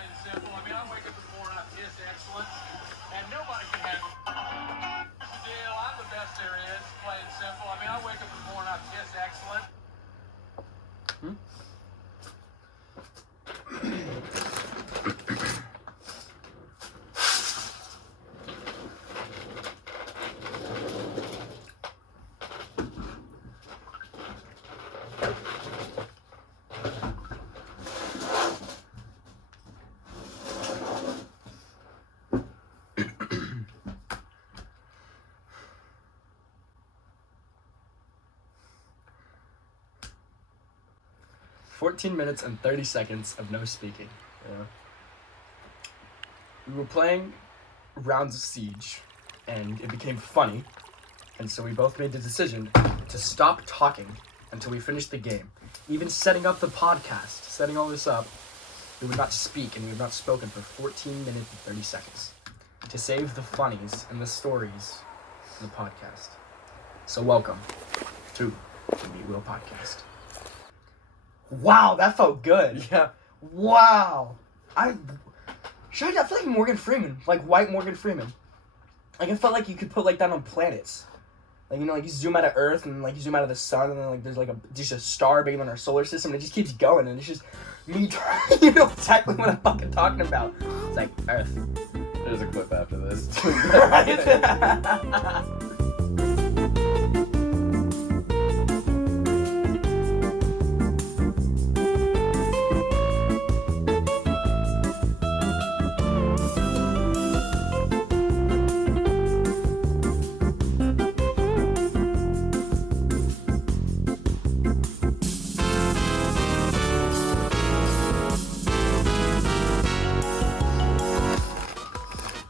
plain and simple. I mean, I wake up in the morning, I piss excellence, and nobody can handle it. Here's the deal, I'm the best there is, plain and simple. I mean, I wake up in the morning, I piss excellent. 14 minutes and 30 seconds of no speaking. Yeah. We were playing rounds of Siege, and it became funny, and so we both made the decision to stop talking until we finished the game. Even setting up the podcast, setting all this up, we would not speak, and we had not spoken for 14 minutes and 30 seconds to save the funnies and the stories in the podcast. So welcome to the Me Will Podcast. Wow, that felt good. Yeah. Wow. I feel like Morgan Freeman, like white Morgan Freeman. Like, it felt like you could put like that on planets. Like, you know, like you zoom out of Earth and like you zoom out of the sun and then like there's like just a star bigger than our solar system and it just keeps going and it's just me trying, you know exactly what I'm fucking talking about. It's like Earth. There's a clip after this.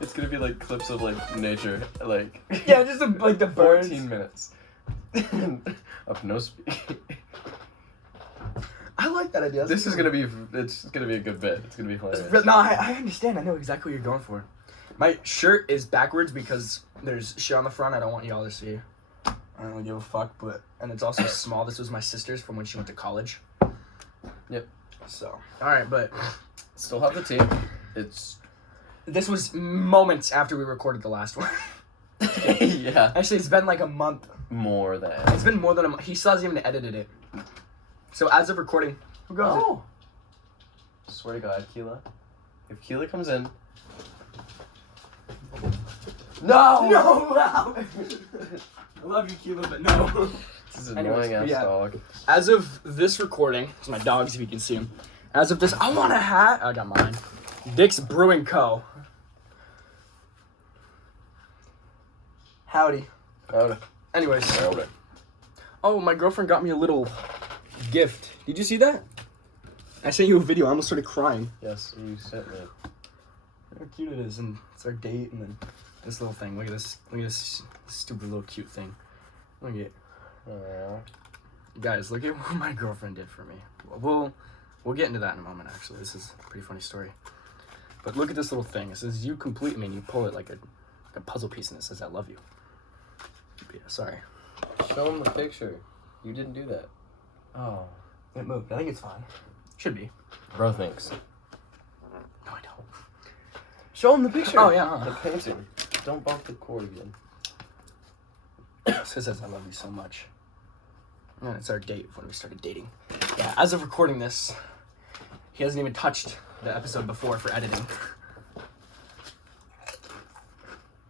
It's gonna be like clips of like nature, like Yeah, just like the birds. 14 minutes of no speaking. I like that idea. It's gonna be a good bit. It's gonna be hilarious. No, I understand. I know exactly what you're going for. My shirt is backwards because there's shit on the front I don't want y'all to see. I don't really give a fuck, and it's also small. This was my sister's from when she went to college. Yep. So, alright, but Still have the tape. this was moments after we recorded the last one. Yeah. Actually, it's been like a month. More than. It's been more than a month. He still hasn't even edited it. So, as of recording, who goes it? Oh. Swear to God, Keela. If Keela comes in. No! No! Wow! I love you, Keela, but no. This is an Anyways, annoying ass yeah. dog. As of this recording, it's my dogs if you can see them. As of this, I want a hat. I got mine. Dick's Brewing Co. Howdy. Anyways. Howdy. Oh, my girlfriend got me a little gift. Did you see that? I sent you a video. I almost started crying. Yes, you sent me. Look how cute it is, and it's our date, and then this little thing. Look at this. Look at this stupid little cute thing. Look at it. Guys, look at what my girlfriend did for me. We'll get into that in a moment, actually. This is a pretty funny story. But look at this little thing. It says, you complete me, and you pull it like a puzzle piece, and it says, I love you. But yeah, sorry. Show him the picture. You didn't do that. Oh. It moved. I think it's fine. Should be. Bro thinks. No, I don't. Show him the picture. Oh, yeah. The painting. Don't bump the cord again. So it says, I love you so much. And it's our date when we started dating. Yeah, as of recording this, he hasn't even touched the episode before for editing.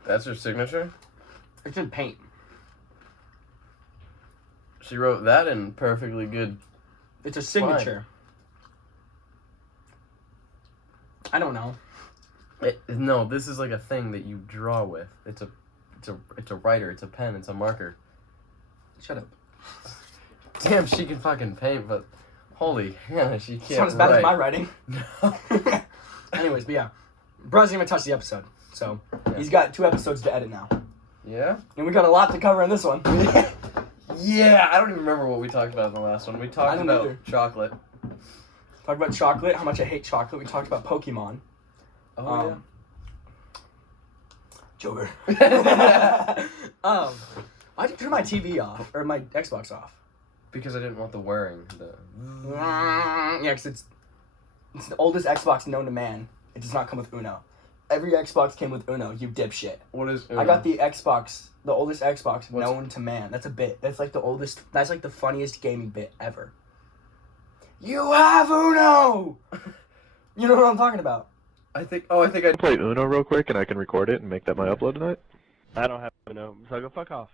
That's her signature? It's in paint. She wrote that in perfectly good. It's a signature. I don't know. No, this is like a thing that you draw with. It's a writer, it's a pen, it's a marker. Shut up. Damn, she can fucking paint, but holy hell, she can't It's not as bad as my write. writing. No. Anyways, but yeah. Bro hasn't even touched the episode. So, Yeah. he's got 2 episodes to edit now. Yeah? And we got a lot to cover in this one. Yeah, I don't even remember what we talked about in the last one. We I talked don't about either. chocolate. Talked about chocolate, how much I hate chocolate. We talked about Pokemon. Oh, Joker. Why'd you turn my TV off? Or my Xbox off? Because I didn't want the whirring. Yeah, because it's It's the oldest Xbox known to man. It does not come with Uno. Every Xbox came with Uno, you dipshit. What is Uno? I got the oldest Xbox What's- known to man. That's a bit. That's like the funniest gaming bit ever. You have Uno! You know what I'm talking about. I think I Play Uno real quick and I can record it and make that my upload tonight. I don't have Uno, so go fuck off.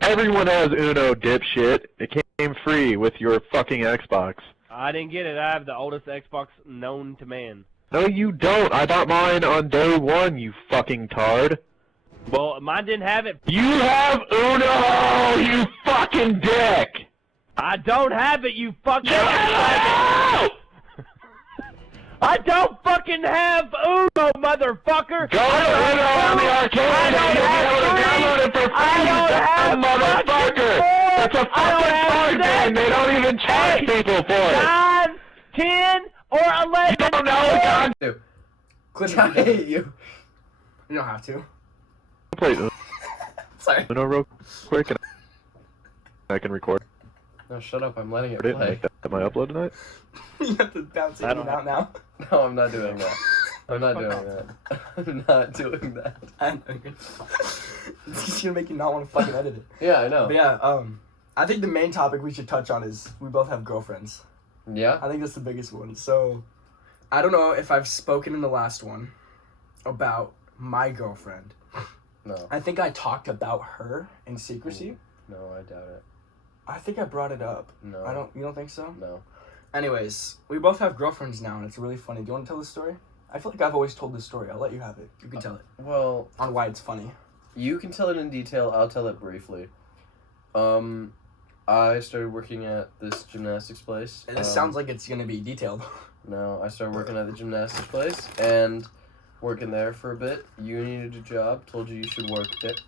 Everyone has Uno, dipshit. It came free with your fucking Xbox. I didn't get it. I have the oldest Xbox known to man. No, you don't. I bought mine on day one, you fucking tard. Well, mine didn't have it. You have Uno, you fucking dick! I don't have it, you fucking You have Uno! I don't fucking have Uno, motherfucker! Go to Uno on the arcade and you'll be able to download it for free, you dumb motherfucker! It's a fucking card game, they don't even charge people for it! 9, 10, or 11! You don't know, John! Clip I it. hate you. You don't have to. Play Uno Sorry. real quick and I can record No, shut up. I'm letting it it and play. make that my upload tonight. You have to bounce it I don't out now. No, I'm not doing that. I'm not doing that. I'm not doing that. I know you're It's just gonna make you not want to fucking edit it. Yeah, I know. But yeah, I think the main topic we should touch on is we both have girlfriends. Yeah? I think that's the biggest one. So, I don't know if I've spoken in the last one about my girlfriend. No. I think I talked about her in secrecy. No, I doubt it. I think I brought it up. No. You don't think so? No. Anyways, we both have girlfriends now, and it's really funny. Do you want to tell this story? I feel like I've always told this story. I'll let you have it. You can tell it Well, on why it's funny. you can tell it in detail. I'll tell it briefly. I started working at this gymnastics place. And it sounds like it's gonna be detailed. No, I started working at the gymnastics place and working there for a bit. You needed a job. Told you should work it.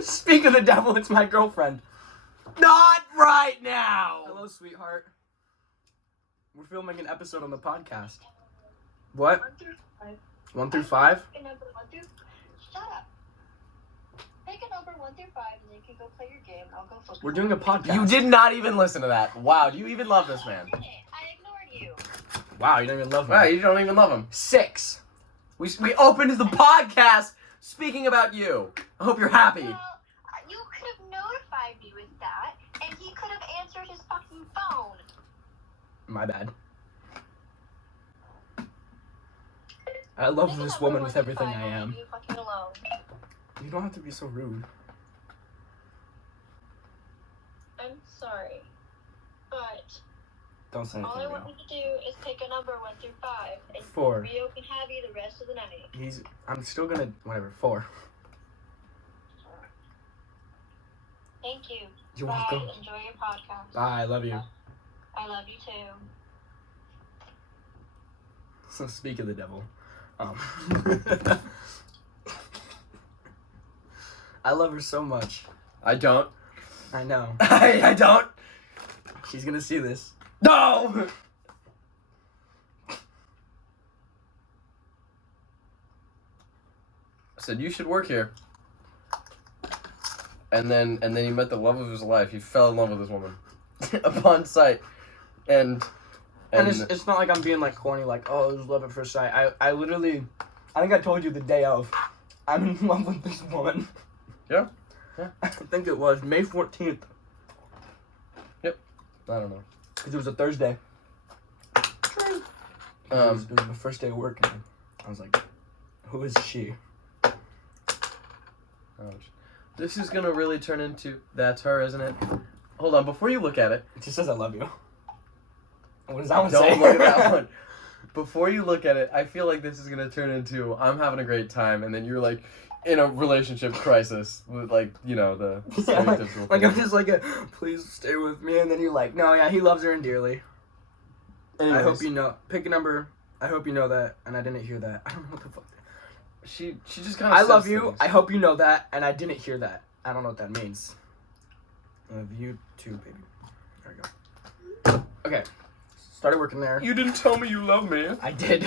Speak of the devil, it's my girlfriend. Not right now! Hello, sweetheart. We're filming an episode on the podcast. What? 1 through 5. 1 through 5? Pick a number 1 through. Shut up. Pick a number 1 through 5, and then you can go play your game. And I'll go football. We're doing a podcast. You did not even listen to that. Wow, do you even love this man? I ignored you. Wow, you don't even love me. Wow, you don't even love him. 6. We opened the podcast speaking about you. I hope you're happy. Well, you could have notified me with that, and he could have answered his fucking phone. My bad. I love Pick a this number woman 1 with through everything 5, I I'll am. leave you fucking alone. You don't have to be so rude. I'm sorry, but Don't say all I anything want now. you to do is pick a number 1 through 5, and 4. Rio can have you the rest of the night. I'm still gonna, whatever, 4. Thank you. You're Bye. welcome. Enjoy your podcast. Bye, I love you. I love you too. So speak of the devil. I love her so much. I don't. I know. I don't. She's gonna see this. No! I said, you should work here. And then he met the love of his life. He fell in love with this woman. Upon sight. And it's not like I'm being like corny, like, oh, it was love at first sight. I literally, I think I told you the day of, I'm in love with this woman. Yeah. Yeah. I think it was May 14th. I don't know. Because it was a Thursday. It was my first day of work, and I was like, who is she? Ouch. This is gonna really turn into that's her, isn't it? Hold on, before you look at it, It just says I love you. What does that one say? don't look at that one. Before you look at it, I feel like this is gonna turn into I'm having a great time, and then you're like in a relationship crisis with like the Yeah, stereotypical like I'm thing. just like, please stay with me, and then you're like, no, yeah, he loves her and dearly. I hope Anyways, you know. Pick a number. I hope you know that, and I didn't hear that. I don't know what the fuck. she just kind of. I love you. I hope you know that, and I didn't hear that. I don't know what that means. Love you too, baby. There we go. Okay. Started working there. You didn't tell me you love me. I did.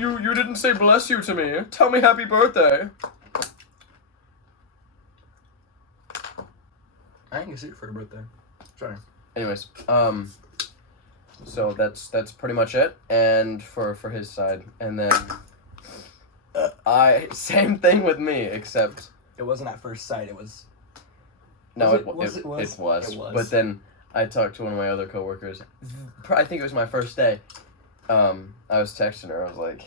You didn't say bless you to me. Tell me happy birthday. I didn't get it for her birthday. Sorry. Anyways, So that's pretty much it. And for his side, and then same thing with me, except It wasn't at first sight. It was. no, It was. it was. But then I talked to one of my other coworkers. I think it was my first day. I was texting her. I was like,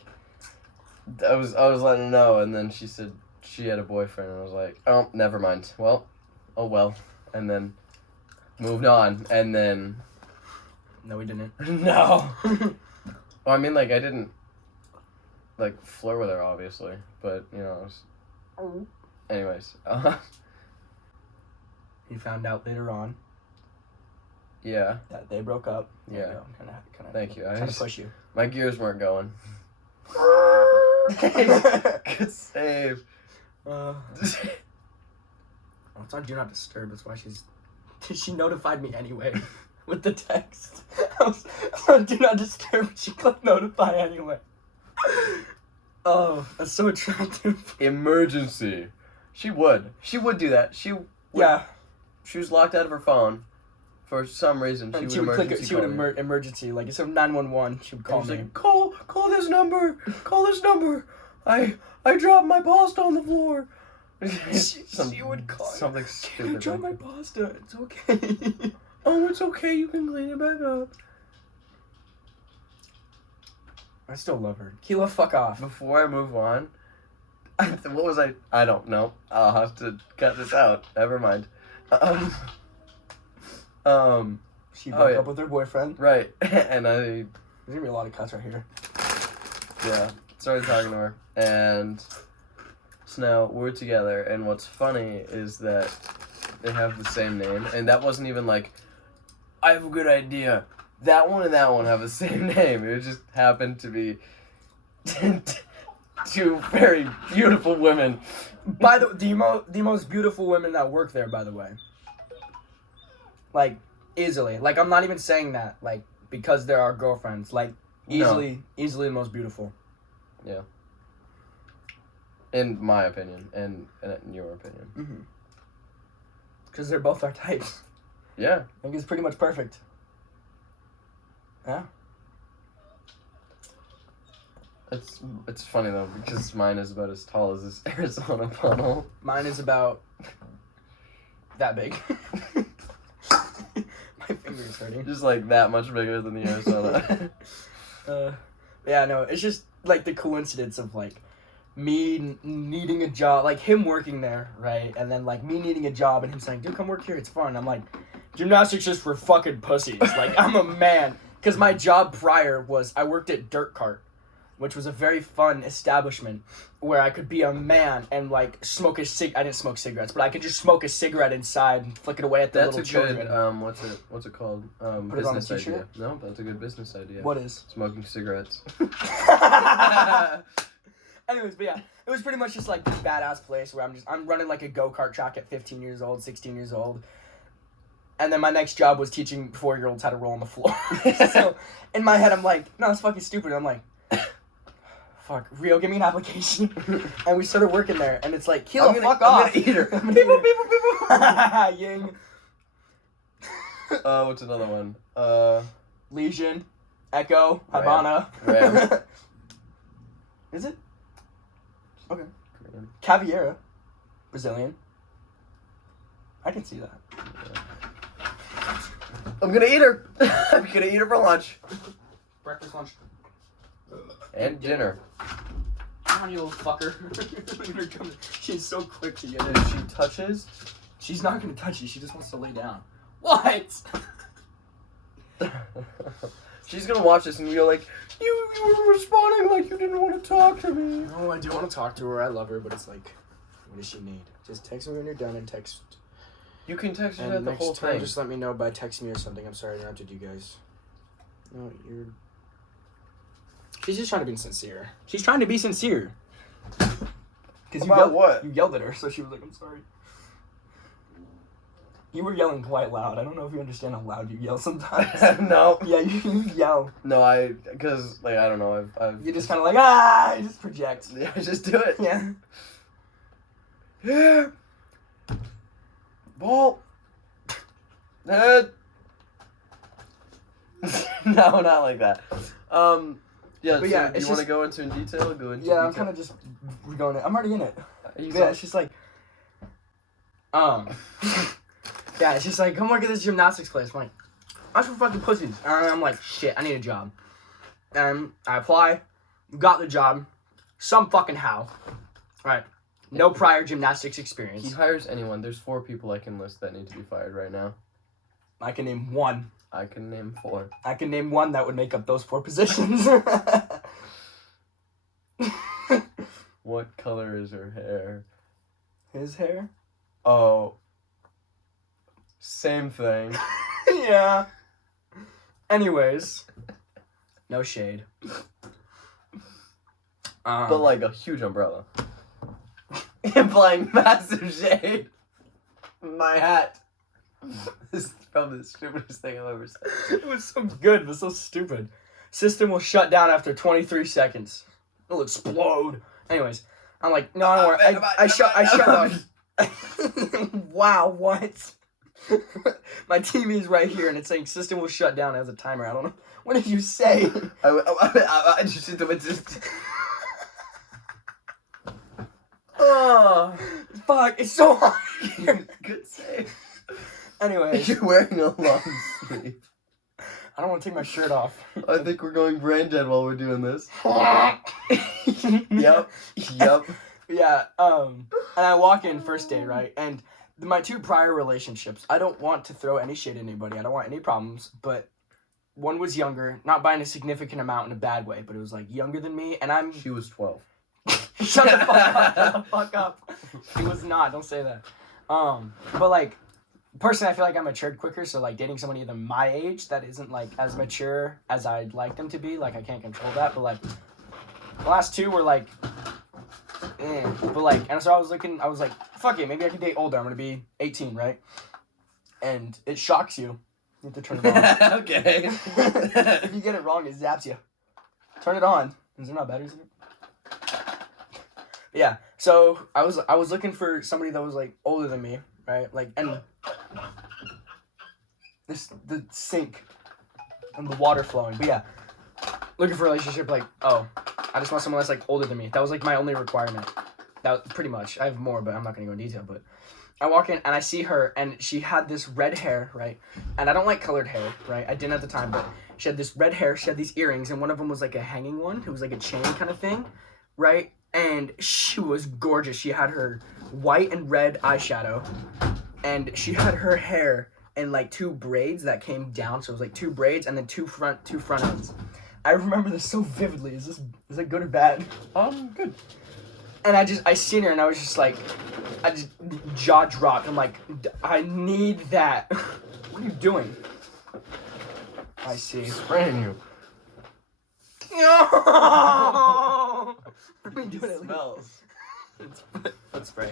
I was letting her know, and then she said she had a boyfriend, and I was like, oh, never mind. Well, oh well, and then moved on, and then No, we didn't. no. Well, I mean, like I didn't like flirt with her, obviously, but you know, it was... anyways, He found out later on yeah, that they broke up. Yeah. Kind of. Thank you. I Kind of just- push you. my gears weren't going. Good save. Oh, it's on Do Not Disturb. That's why she notified me anyway with the text. I was on Do Not Disturb. She clicked notify anyway. Oh, that's so attractive. Emergency. She would do that. She was locked out of her phone for some reason. And She would click it. emergency She would call me. emergency. Like instead of 911, she would call She's me. like, call this number. Call this number. I dropped my pasta on the floor. She would call. something Can't stupid. drop my like pasta. It's okay. oh, it's okay. You can clean it back up. I still love her. Keela, fuck off. Before I move on, what was I? I don't know. I'll have to cut this out. Never mind. She Oh, broke yeah. up with her boyfriend. Right. And There's gonna be a lot of cuts right here. started talking to her, and so now we're together. And what's funny is that they have the same name, and that wasn't even like, I have a good idea. That one and that one have the same name. It just happened to be two very beautiful women. By the most beautiful women that work there, by the way. Like, easily. Like, I'm not even saying that, like, because they're our girlfriends. Like, easily the most beautiful. In my opinion, and in your opinion. Mm-hmm. Because they're both our types. Yeah. I think it's pretty much perfect. Yeah. It's funny though, because mine is about as tall as this Arizona funnel. Mine is about that big. My finger's hurting. Just like that much bigger than the Arizona. Yeah, no, it's just like the coincidence of like me needing a job, like him working there, right? And then like me needing a job and him saying, dude, come work here, it's fun. I'm like, gymnastics just for fucking pussies. Like, I'm a man. Because my job prior was I worked at Dirt Cart, which was a very fun establishment where I could be a man and like smoke a I didn't smoke cigarettes, but I could just smoke a cigarette inside and flick it away at the That's little a children. good what's it called? Put it on a Business idea. t-shirt? No, that's a good business idea. What is? Smoking cigarettes. Anyways, but yeah, it was pretty much just like this badass place where I'm running like a go-kart track at 15 years old, 16 years old. And then my next job was teaching 4-year-olds how to roll on the floor. So in my head, I'm like, no, it's fucking stupid. And I'm like, fuck, Rio, give me an application. And we started working there. And it's like, Keela, fuck off. I'm gonna eat her. I'm gonna People, eat people, her. Ying. What's another one? Legion. Echo. Ram. Habana. Ram. Is it? Okay. Caviera. Brazilian. I can see that. I'm gonna eat her. I'm gonna eat her for lunch Breakfast, lunch. and dinner. Come on, you little fucker. She's so quick to get in. If she touches, She's not gonna touch you. She just wants to lay down. What? she's gonna watch this and you're like, you were responding like you didn't want to talk to me. No, I do want to talk to her. I love her, but it's like, what does she need? Just text me when you're done and text. You can text her And the next whole time, thing. just let me know by text me or something. I'm sorry I interrupted you guys. No, you're. She's just trying to be sincere. She's trying to be sincere. Because About what? You yelled at her, so she was like, "I'm sorry." You were yelling quite loud. I don't know if you understand how loud you yell sometimes. No. Yeah, you yell. No, because, like, I don't know, I've You just kind of like, you just project. yeah, just do it. Yeah. Yeah. Ball. Head. No, not like that. Yeah, But so yeah, do it's you want to just- go into in detail? Go into Yeah, I'm detail. kind of just going. I'm already in it. You Yeah, it's just like, yeah, it's just like, come work at this gymnastics place. I'm like, that's for fucking pussies. And I'm like, shit, I need a job. And I apply, got the job, some fucking how, right? No prior gymnastics He experience. hires anyone. There's 4 people I can list that need to be fired right now. I can name one. I can name 4. I can name one that would make up those 4 positions. What color is her hair? His hair? Oh. Same thing. Yeah. Anyways, no shade. But like a huge umbrella. Implying massive shade. My hat. This is probably the stupidest thing I've ever said. It was so good, but so stupid. System will shut down after 23 seconds. It'll explode. Anyways, I'm like, no, I don't worry. I shut. Wow, what? My TV is right here, and it's saying system will shut down as a timer. I don't know. What did you say? I just Oh, Fuck, it's so hot here. good save. Anyways, You're wearing a long sleeve. I don't want to take my shirt off. I think we're going brain dead while we're doing this. Yep. Yep. Yeah, and I walk in first day, right? And my 2 prior relationships, I don't want to throw any shade at anybody. I don't want any problems, but one was younger, not by a significant amount in a bad way, but it was like younger than me, and I'm... She was 12. Shut the fuck up, shut the fuck up. She was not, don't say that. But like, personally, I feel like I matured quicker, so like dating somebody either my age that isn't like as mature as I'd like them to be, like I can't control that, but like, the last 2 were like, but like, and so I was like, fuck it, maybe I could date older. I'm gonna be 18, right? And it shocks you. You have to turn it on. Okay. If you get it wrong, it zaps you. Turn it on. Is there not batteries in it? Yeah. So I was looking for somebody that was like older than me, right? Like, and the sink and the water flowing. But yeah, looking for a relationship. Like, oh, I just want someone that's like older than me. That was like my only requirement. That pretty much. I have more, but I'm not gonna go in detail. But I walk in and I see her, and she had this red hair, right? And I don't like colored hair, right? I didn't at the time, but she had this red hair. She had these earrings, and one of them was like a hanging one. It was like a chain kind of thing, right? And she was gorgeous. She had her white and red eyeshadow, and she had her hair in like 2 braids that came down. So it was like 2 braids and then two front ends. I remember this so vividly. Is it good or bad? Good. And I seen her and I was just like, I just jaw dropped. I'm like, I need that. What are you doing? I see. Spraying you. No! Let me do it. It smells. It's foot spray.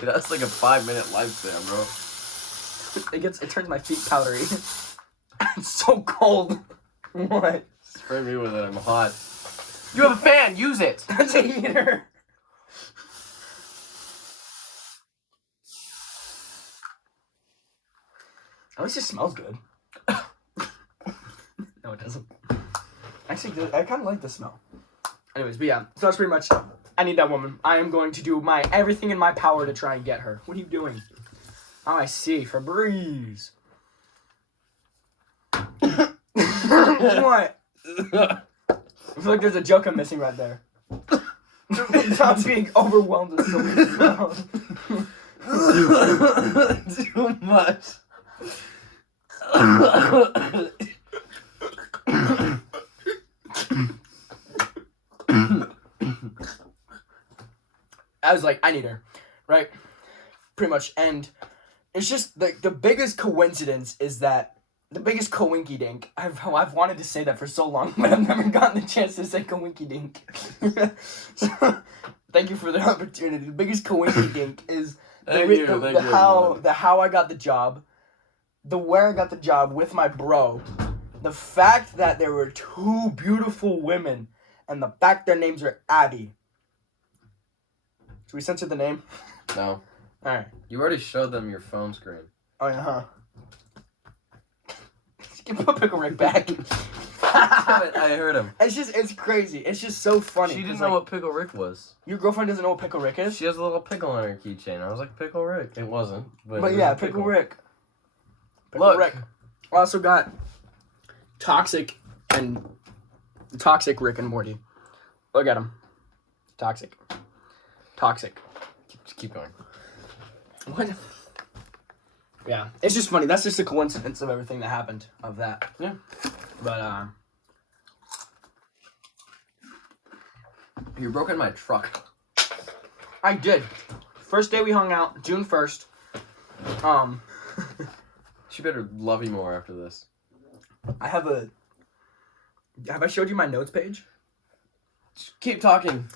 Dude, that's like a 5-minute lifespan, bro. It turns my feet powdery. It's so cold. What? Spray me with it. I'm hot. You have a fan. Use it. That's a heater. At least it smells good. No, it doesn't. Actually, I kind of like the smell. Anyways, but yeah, so that's pretty much. I need that woman. I am going to do everything in my power to try and get her. What are you doing? Oh, I see. Febreze. What? I feel like there's a joke I'm missing right there. I'm being overwhelmed with so many smells. Too much. I was like, I need her, right? Pretty much, and it's just the biggest coincidence is that the biggest coinky dink. I've wanted to say that for so long, but I've never gotten the chance to say coinky dink. So, thank you for the opportunity. The biggest coinky dink is the how I got the job, the where I got the job with my bro, the fact that there were 2 beautiful women, and the fact their names are Abby. Should we censor the name? No. Alright. You already showed them your phone screen. Oh, yeah, huh? Put Pickle Rick back. Damn it, I heard him. It's crazy. It's just so funny. She didn't 'cause, know like, what Pickle Rick was. your girlfriend doesn't know what Pickle Rick is? She has a little pickle on her keychain. I was like, Pickle Rick. It wasn't. But, But it was yeah, a Pickle Rick. Look. Rick. I also got Toxic Rick and Morty. Look at him. Toxic. Keep going. What? Yeah, it's just funny. That's just a coincidence of everything that happened of that. Yeah. But You broke in my truck. I did. First day we hung out, June 1st. She better love you more after this. Have I showed you my notes page? Keep talking.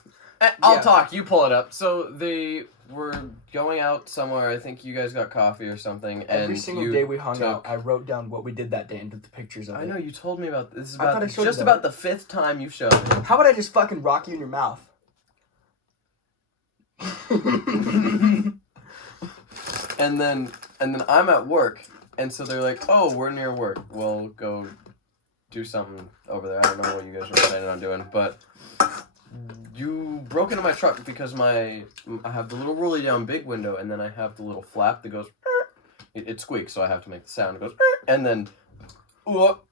I'll Yeah. talk. You pull it up. So they were going out somewhere. I think you guys got coffee or something. And Every single you day we hung took- out, I wrote down what we did that day and took the pictures of I it. know you told me about this. Is I thought about I showed you just that. about the 5th time you showed me. How would I just fucking rock you in your mouth? And then I'm at work, and so they're like, "Oh, we're near work. We'll go do something over there." I don't know what you guys were planning on doing, but you broke into my truck because I have the little rolly down big window, and then I have the little flap that goes. It squeaks, so I have to make the sound. It goes, and then.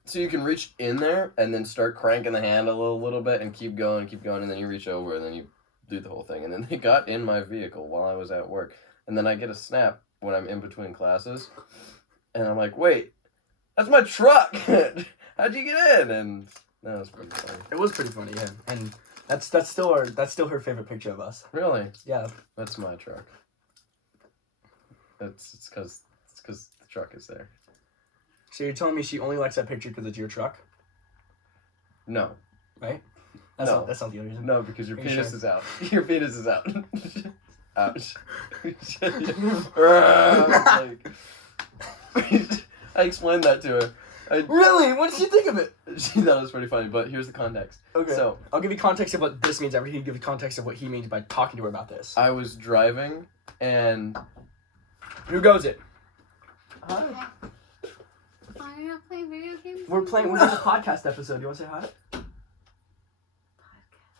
So you can reach in there and then start cranking the handle a little bit and keep going, and then you reach over and then you do the whole thing. And then they got in my vehicle while I was at work. And then I get a snap when I'm in between classes. And I'm like, wait, that's my truck! How'd you get in? And that was pretty funny. It was pretty funny, yeah. And that's still her favorite picture of us. Really? Yeah. That's my truck. It's because the truck is there. So you're telling me she only likes that picture because it's your truck, No. right? No. That's not the other reason. No, because your Are you penis sure? is out. Your penis is out. Ouch. I explained that to her. Really? What did you think of it? She thought it was pretty funny, but here's the context. Okay. So, I'll give you context of what this means. Every can give you context of what he means by talking to her about this. I was driving, and... Who goes it? Hi. Are you playing video games? We're doing a podcast episode. Do you want to say hi?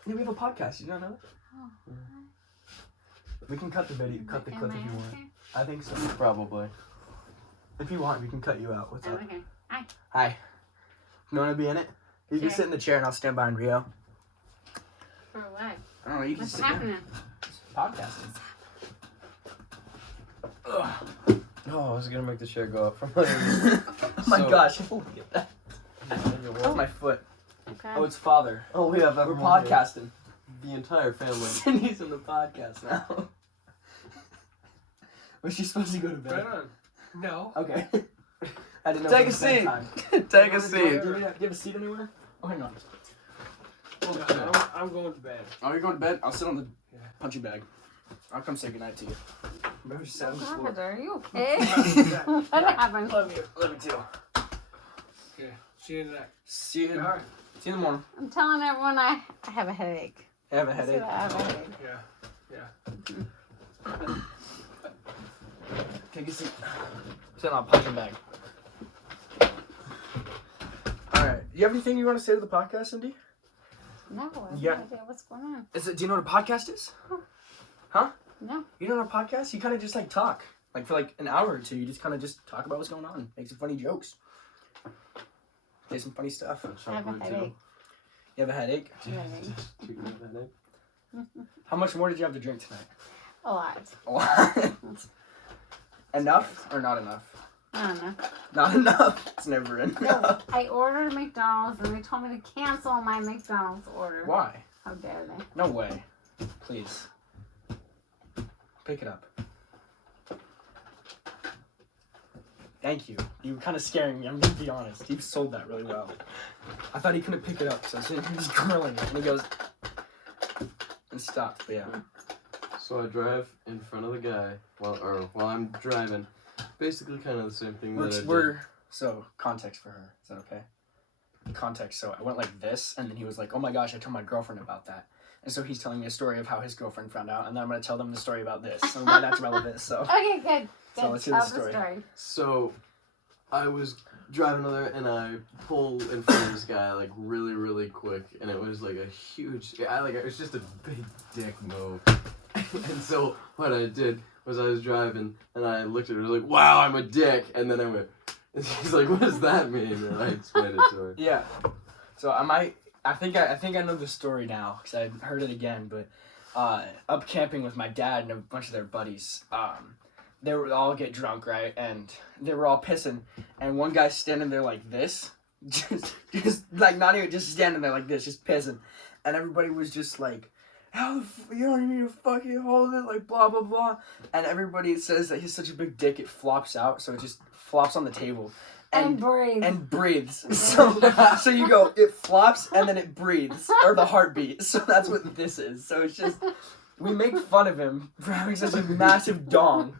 Yeah, we have a podcast. You don't know that? Oh. We can cut the video, cut the clip if you want. I think so. Probably. If you want, we can cut you out. What's up? Okay. Hi. Hi. You want to be in it? You can Sure. sit in the chair and I'll stand behind Rio. For what? I don't know. You can What's sit happening? Podcasting. Oh, I was gonna make the chair go up from my... Oh my So- gosh. Look at that. That's my foot. Okay. Oh, it's father. Oh, we have We're everyone here. podcasting. The entire family. Cindy's in the podcast now. Was she supposed to go to bed? Right on. No. Okay. I didn't know. Take it a was seat. bedtime. Take a Do seat. you have a seat anywhere? Oh, hang on. Hold on. I'm going to bed. Oh, you're going to bed? I'll sit on the punching bag. I'll come say goodnight to you. Maybe just sit on the What floor. happened? Are you okay? What happened? Love you. Love you too. Okay. See you tonight. See you. All right. See you in the morning. I'm telling everyone I have a headache. I have a That's headache. what I have a headache. Yeah. Take a seat. Sit on a punching bag. Alright. You have anything you want to say to the podcast, Cindy? No, I have Yeah. no idea what's going on. Do you know what a podcast is? Huh? No. You don't know what a podcast? You kind of just like talk. Like for like an hour or two, you just kind of just talk about what's going on. Make some funny jokes. Say some funny stuff. I have a headache. You have a headache? Headache. How much more did you have to drink tonight? A lot. A lot. Enough or not enough? I don't know. Not enough. It's never enough. No, I ordered McDonald's and they told me to cancel my McDonald's order. Why? How dare they? No way. Please. Pick it up. Thank you. You were kind of scaring me. I'm going to be honest. You sold that really well. I thought he couldn't pick it up, so I was sitting here just grilling it. And he goes... And stopped. But yeah. So I drive in front of the guy while I'm driving. Basically kind of the same thing that I did. So, context for her. Is that okay? Context. So I went like this, and then he was like, oh my gosh, I told my girlfriend about that. And so he's telling me a story of how his girlfriend found out, and then I'm going to tell them the story about this. And why that's relevant, so... Okay, good. So Good. let's hear the Tell story. So I was driving over there, and I pull in front of this guy like really, really quick, and it was like a huge. It was just a big dick move. And so what I did was I was driving, and I looked at her, I was like, "Wow, I'm a dick," and then I went. And she's like, "What does that mean?" And I explained it to her. Yeah. So I think I know the story now because I heard it again. But up camping with my dad and a bunch of their buddies. They would all get drunk, right? And they were all pissing, and one guy's standing there like this, just like not even just standing there like this, just pissing, and everybody was just like, "How you don't even need to fucking hold it," like blah blah blah, and everybody says that he's such a big dick it flops out, so it just flops on the table, And breathe. and breathes. So you go, it flops and then it breathes, or the heartbeat. So that's what this is. So it's just. We make fun of him for having such a massive dong.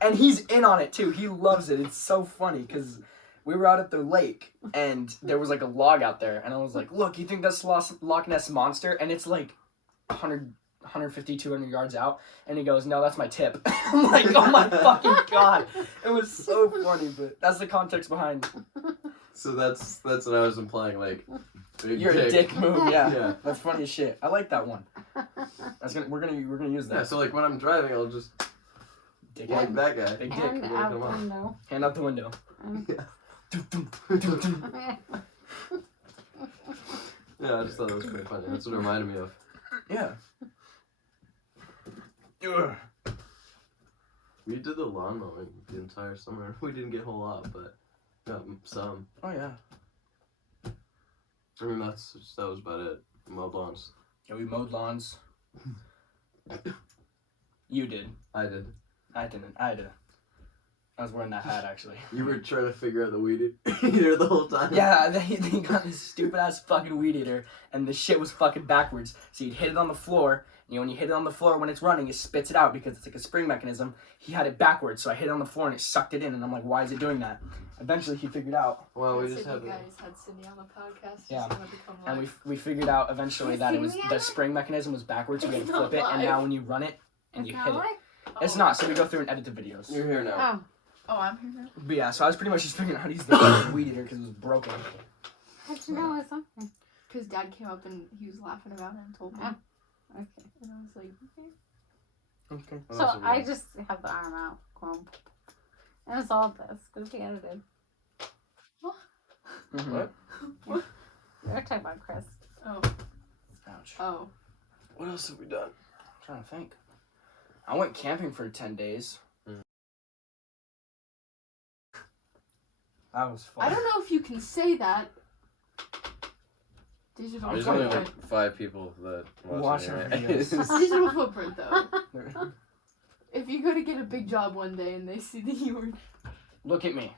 And he's in on it, too. He loves it. It's so funny, because we were out at the lake, and there was, like, a log out there. And I was like, "Look, you think that's Loch Ness Monster?" And it's, like, 150, 200 yards out. And he goes, "No, that's my tip." I'm like, oh, my fucking God. It was so funny, but that's the context behind So that's what I was implying, like, big your dick. dick move. Yeah. Yeah. That's funny as shit. I like that one. We're gonna use that. Yeah, so like when I'm driving, I'll just Dick like hand. that guy. Big dick. And Come out on. window. Hand out the window. Yeah, I just thought it was pretty funny. That's what it reminded me of. Yeah. Ugh. We did the lawn mowing the entire summer. We didn't get a whole lot, but got some. Oh yeah. I mean, that was about it. Mowed lawns. Yeah, we mowed lawns. You did. I did. I didn't. I did. I was wearing that hat actually. You were trying to figure out the weed eater the whole time. Yeah, they got this stupid ass fucking weed eater, and the shit was fucking backwards. So you'd hit it on the floor. You know, when you hit it on the floor when it's running, it spits it out because it's like a spring mechanism. He had it backwards, so I hit it on the floor and it sucked it in, and I'm like, why is it doing that? Eventually, he figured out, Well, we Said just you have guys had Cindy on the podcast. Yeah. Just wanna become and live. we figured out eventually that it was the spring mechanism was backwards, so we had to flip it, and now when you run it and you hit it, it's not. So we go through and edit the videos. You're here now. Oh, Oh, I'm here now. But yeah, so I was pretty much just figuring out how to use the fucking weed eater because it was broken. how'd you know it's something? Because Dad came up and he was laughing about it and told me. Oh. Okay. And I was like, okay. Okay. What So else have we I done? just have the arm out. Cool. And it's all this. Gonna be edited. Mhm. What? We're talking about Chris. Oh. Ouch. Oh. What else have we done? I'm trying to think. I went camping for 10 days. That was fun. I don't know if you can say that. Digital There's only footprint. like 5 people that Watch watch our it. videos. Digital footprint, though. If you go to get a big job one day and they see that you were. Look at me.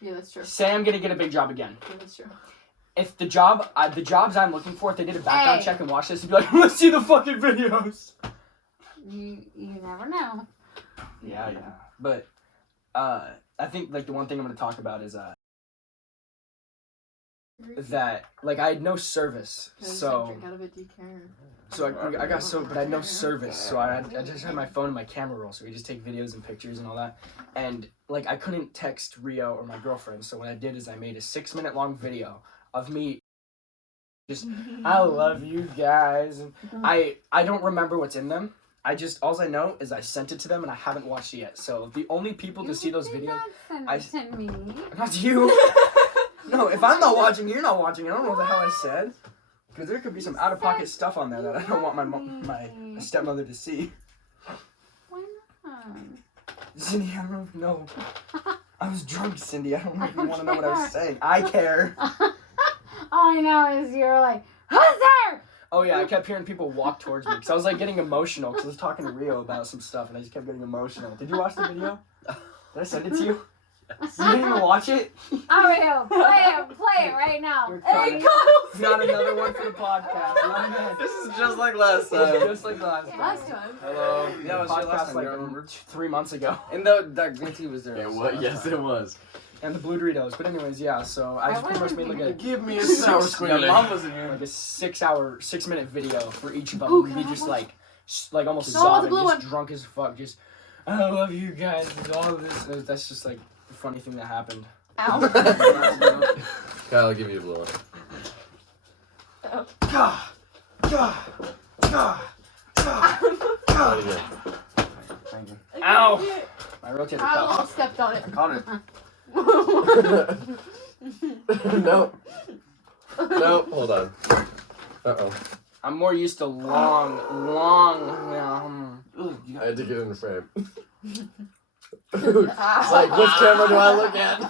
Yeah, that's true. Say I'm gonna get a big job again. Yeah, that's true. If the jobs I'm looking for, if they did a background Hey. check and watched this, they'd be like, let's see the fucking videos. You never know. Yeah. But, I think, like, the one thing I'm gonna talk about is, that, like, I had no service, so... Drink out of it, do you care? So I got so, but I had no service, so I just had my phone and my camera roll, so we just take videos and pictures and all that, and like I couldn't text Rio or my girlfriend, so what I did is I made a 6-minute long video of me just, I love you guys, and I don't remember what's in them, all I know is I sent it to them and I haven't watched it yet, so the only people to see those videos, I- Send it to me. not you, no, if I'm not watching, you're not watching, I don't know what the hell I said. Because there could be some out-of-pocket stuff on there that I don't want my stepmother to see. Why not? Cindy, I don't know. I was drunk, Cindy. I don't know if you want to know what I was saying. I care. All I know is you're like, who's there? Oh, yeah, I kept hearing people walk towards me. Because I was, like, getting emotional. Because I was talking to Rio about some stuff, and I just kept getting emotional. Did you watch the video? Did I send it to you? You didn't even watch it? Ariel, play it right now. You're Hey, crying. Kyle. Not another one for the podcast. Not again. This is just like last It's time. just like last time. Last time. Hello. Yeah, it was here Podcast, last time. like, You don't remember? 3 months ago. And that green tea was there. It also was, last yes, time. it was. And the blue Doritos. But anyways, yeah, so I just pretty much made like a... Give me a sour sour squealer. squealer. Mom wasn't here. like a 6-minute video for each of them. Ooh, We'd can be I just watch? like almost No, I want the sobbing, blue just one. drunk as fuck. Just I love you guys and all of this. That's just like the funny thing that happened. Ow. Kyle, I'll give you a blue one. Gah, gah, gah, gah, Not again. Thank you. Ow. I rotated I cup. almost stepped on it. I caught it. Nope. Nope. Hold on. Uh-oh. I'm more used to long. I had to get in the frame. It's like, which camera do I look at?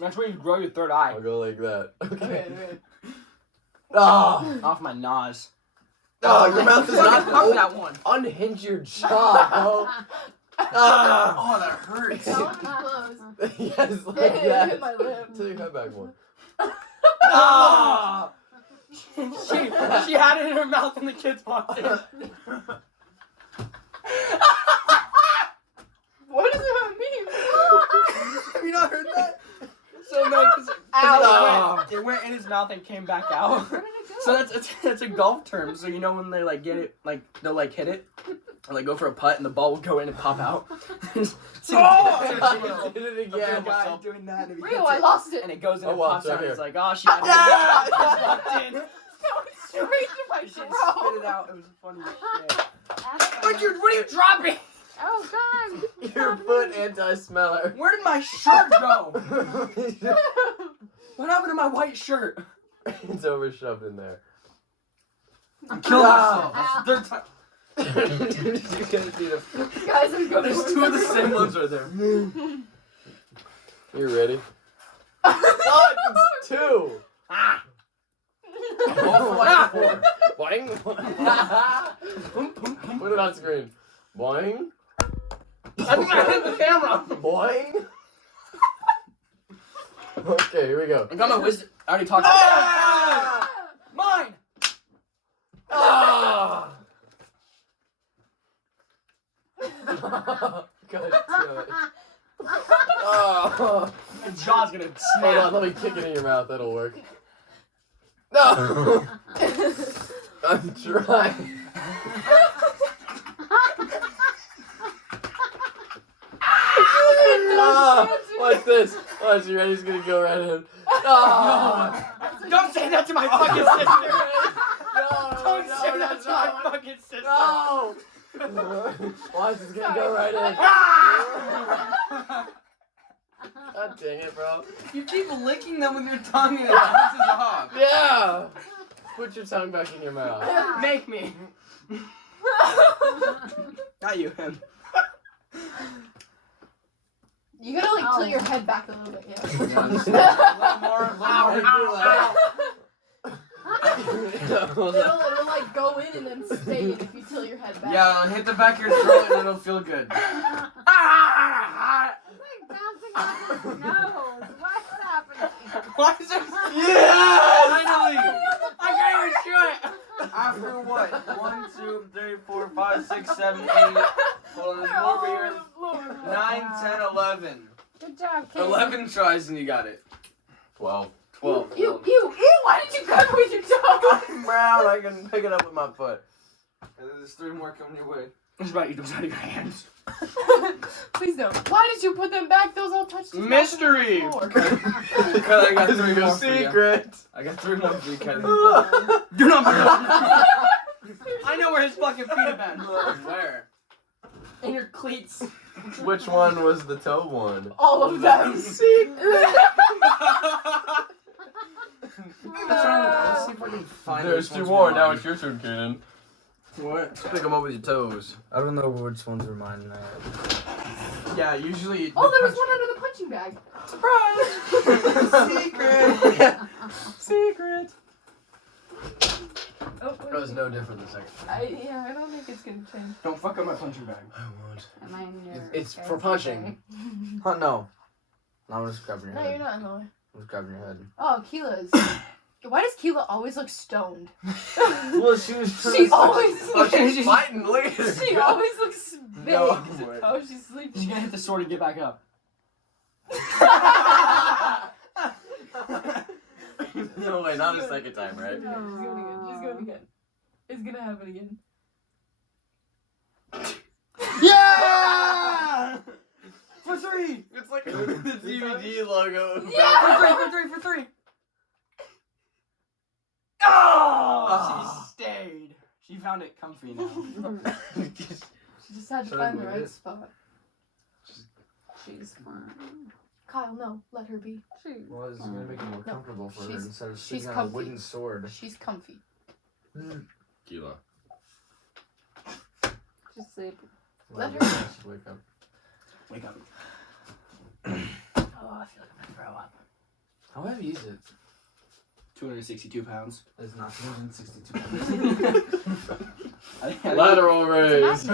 That's where you grow your third eye. I'll go like that. Okay, Okay. okay. Oh, Off my nose. oh, your mouth is not Fuck that one. Unhinge your jaw, bro. Ah. Oh, that hurts. That one was close. Yes, like It hit that. my lip. Till your head back more. Ah! she had it in her mouth and the kids walked in. What does that mean? Have you not heard that? So no, cause it went in his mouth and came back out. Where did it go? So that's a golf term. So you know when they like get it, like they'll like hit it, or like go for a putt and the ball will go in and pop out. So I did it yeah, again. guy doing that and he Rio, hits I lost it. and it goes in Oh, and well, pops it's out. right And it's here. like, oh, she had it. Just walked in. Going straight to my She spit throat. it out. It was funny as shit. That's What are you dropping? Oh God. Your foot anti-smeller. Where did my shirt go? What happened to my white shirt? It's overshoved in there. I'm killing myself. Ow. Third time. You can see the. Guys, I'm going There's two of the same ones right there. You ready? What? It's two. Ah. Oh, four. Boing. Put it on screen. Boing. I think I hit the camera. Boing. Okay, here we go. I got my wisdom. I already talked. Ah! Mine. Ah! God damn it. Oh. My jaw's gonna Hold snap. on, let me kick it in your mouth. That'll work. No! I'm trying. Ah, watch this. Watch, you ready? He's gonna go right in. Ah. Don't say that to my fucking sister. No, Don't no, say that that's to my not what- fucking sister. No! Watch, it's gonna go right in. Ah! God dang it, bro. You keep licking them with your tongue and it bounces off. Yeah! Put your tongue back in your mouth. Make me. Not you, him. You gotta like Oh. tilt your head back a little bit, yeah. A little more. Ow, It'll like go in and then stay in if you tilt your head back. Yeah, hit the back of your throat and it'll feel good. Like bouncing off his nose. What's happening? Why is there? Yes! Finally! I can't even shoot it! After what? 1, 2, 3, 4, 5, 6, 7, 8. Hold on, there's more over here. 9, 10, 11. Good job, kid. 11 tries and you got it. 12. 12. Ew, why did you cut with your toe? I'm brown, I can pick it up with my foot. And then there's 3 more coming your way. It's about you, those out of your hands. Please don't. Why did you put them back? Those all touched the Mystery! Because I got 3 more for you. Secret! I got 3 more for you, Kevin. Do not I know where his fucking feet have been. Where? In your cleats. Which one was the toe one? All of them. Secret! Let's see if I can find There's which 2 ones more, were now mine. it's your turn, Kaden. What? Pick them up with your toes. I don't know which ones were mine. Yeah, usually. Oh, there was one under the punching bag. Secret! Secret! Oh, That was no different the second time. I don't think it's gonna change. Don't fuck up my punching bag. I won't. Am I in your It's guys' for punching. way? Oh, no. I'm just grabbing your No, head. you're not in the way. I'm just grabbing your head. Oh, Keela's. Why does Keela always look stoned? Well, she was She always Oh, looks. she's fighting. Look at her. She always looks big. No. Oh, she's She's sleeping. gonna hit the sword and get back up. No way, not a second time, right? She's gonna be good. She's gonna be good. It's gonna happen again. Yeah! For 3! It's like the DVD logo. For 3! Oh! She stayed. She found it comfy now. She just had to Should I find the move right it? spot. She's fine. Kyle, no, let her be. Well, it's gonna make it more No, comfortable for her she's- instead of she's sitting on a comfy. wooden sword. She's comfy. Gila. Just sleep. Let her- I should wake up. Wake up. Oh, I feel like I'm gonna throw up. How heavy is it? 262 pounds. It's not 262 pounds. Lateral raise.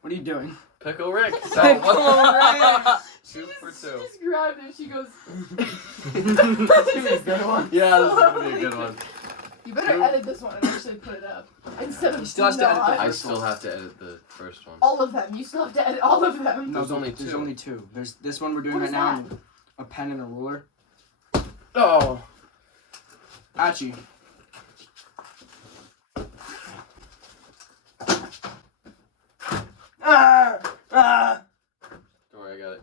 What are you doing? Pickle Rick. Pickle 2 for 2. She just grabbed it. She goes, That's gonna be a good one. Yeah, this is gonna be a good one. you better edit this one and actually put it up. Instead of He still has to edit not. the I first still one. have to edit the first one. All of them. You still have to edit all of them. No, There's only There's two. only 2. There's this one we're doing What right is now, that? and a pen and a ruler. Oh. Achi. Ah! Don't worry, I got it.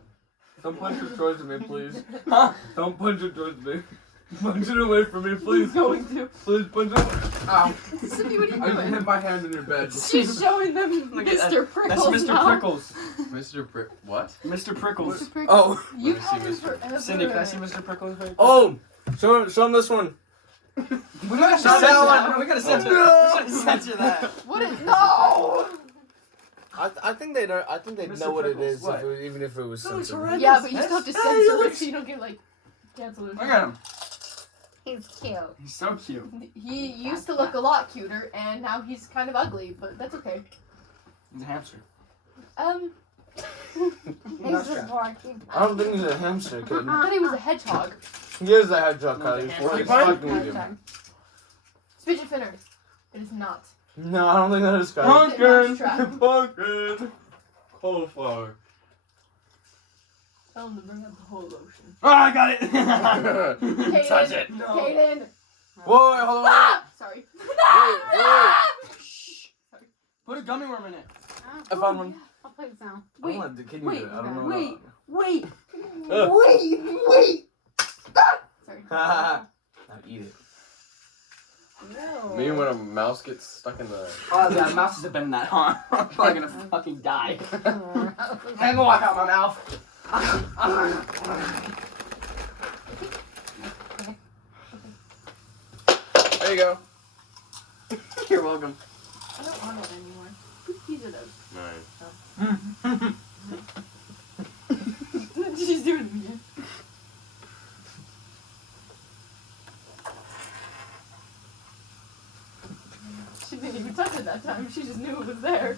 Don't punch it towards me, please. Huh? Don't punch it towards me. Punch it away from me, please. He's going to. Please punch it away. Ow. Sydney, what are you I just doing? hit my hand in your bed. She's showing them Look at Mr. That's Prickles Mr. now. Prickles. Mr. Prick. What? Mr. Prickles. Mr. Prickles. Oh. You've Let me had see him Mr. forever. Cindy, can I see Mr. Prickles? Very quick? Oh! Show him this one. We gotta Shout censor out. that. We gotta censor. No. We gotta censor that. What is no? I think they'd know Mr. what it Prickles, is, what? even if it was That looks censored. horrendous. Yeah, but you still have to Hey, censor it looks- so you don't get like canceled. Look at him. He's cute. He's so cute. He used to look a lot cuter, and now he's kind of ugly, but that's okay. He's a hamster. He's just barking. I don't think he's a hamster, kid. I thought he was a hedgehog. He is a hedgehog, No, Kyle. the He's hamster. fucking with you. Time. Fidget spinner. It is not. No, I don't think that is Kyle. Pumpkin. Pumpkin! Cauliflower. Tell him to bring up the whole lotion. Oh, I got it. Kaden. Touch it. No. Kaden. Whoa, wait, hold on. Ah! Sorry. Put a gummy worm in it. I found one. I'll play this now. I don't want the kid wait, I don't know. wait. Wait. Ugh. Wait. Sorry. Now eat it. No. Me when a mouse gets stuck in the. Oh, yeah, mouses have been in that, huh? I'm probably gonna fucking die. I'm gonna walk out my mouth. There you go. You're welcome. I don't want it anymore. Whose keys are those? Mine. She's doing it again. She didn't even touch it that time. She just knew it was there.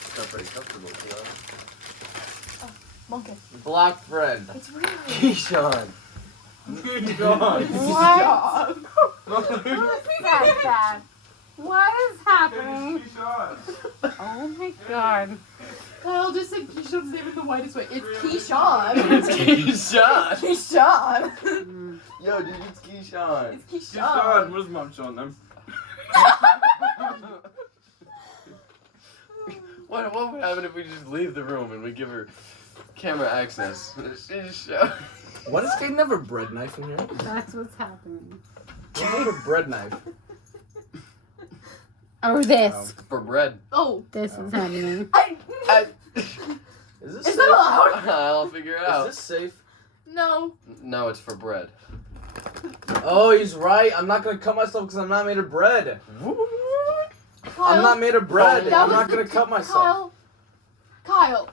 It's not pretty comfortable, you know. Monkey. Black friend. It's real. Keyshawn. Keyshawn. Stop. Who's that, Dad? What is happening? Oh my god. Kyle just said Keyshawn's name in the whitest way. It's Keyshawn. It's Keyshawn. Keyshawn. Mm. Yo, dude, it's Keyshawn. It's Keyshawn. Where's mom showing them? What would happen if we just leave the room and we give her camera access? She just show. Why does Kaden have a bread knife in here? That's what's happening. Why need a bread knife? Or this. For bread. Oh. This is happening. Is this Is safe? that allowed? I'll figure it out. Is this safe? No. No, it's for bread. Oh, he's right. I'm not gonna cut myself because I'm not made of bread. Kyle. I'm not made of bread. That I'm was not the- gonna cut myself. Kyle.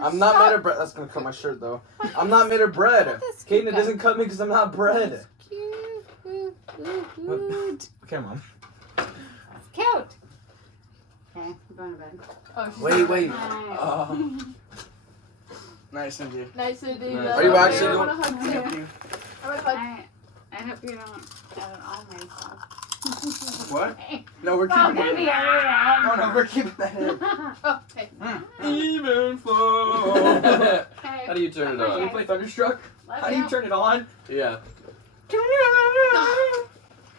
I'm not made of bread. That's gonna cut my shirt though. I'm not made of bread. This cute Kaden, it guy. doesn't cut me because I'm not bread. Cute. Cute. Okay, mom. It's cute. Okay, I'm going to bed. Oh, she's Wait. Nice. Nice, Cindy. Nice to do Nice. that. Are you Okay, actually I doing- wanna hug you. Thank you. I wanna hug. I hope you don't have it on myself. What? No, we're I'll keeping give it you in. everything. Oh, no, we're keeping that in. Oh, hey. Even flow. Okay. How do you turn it Can we on? play Thunderstruck? Love How do you turn it on? Yeah.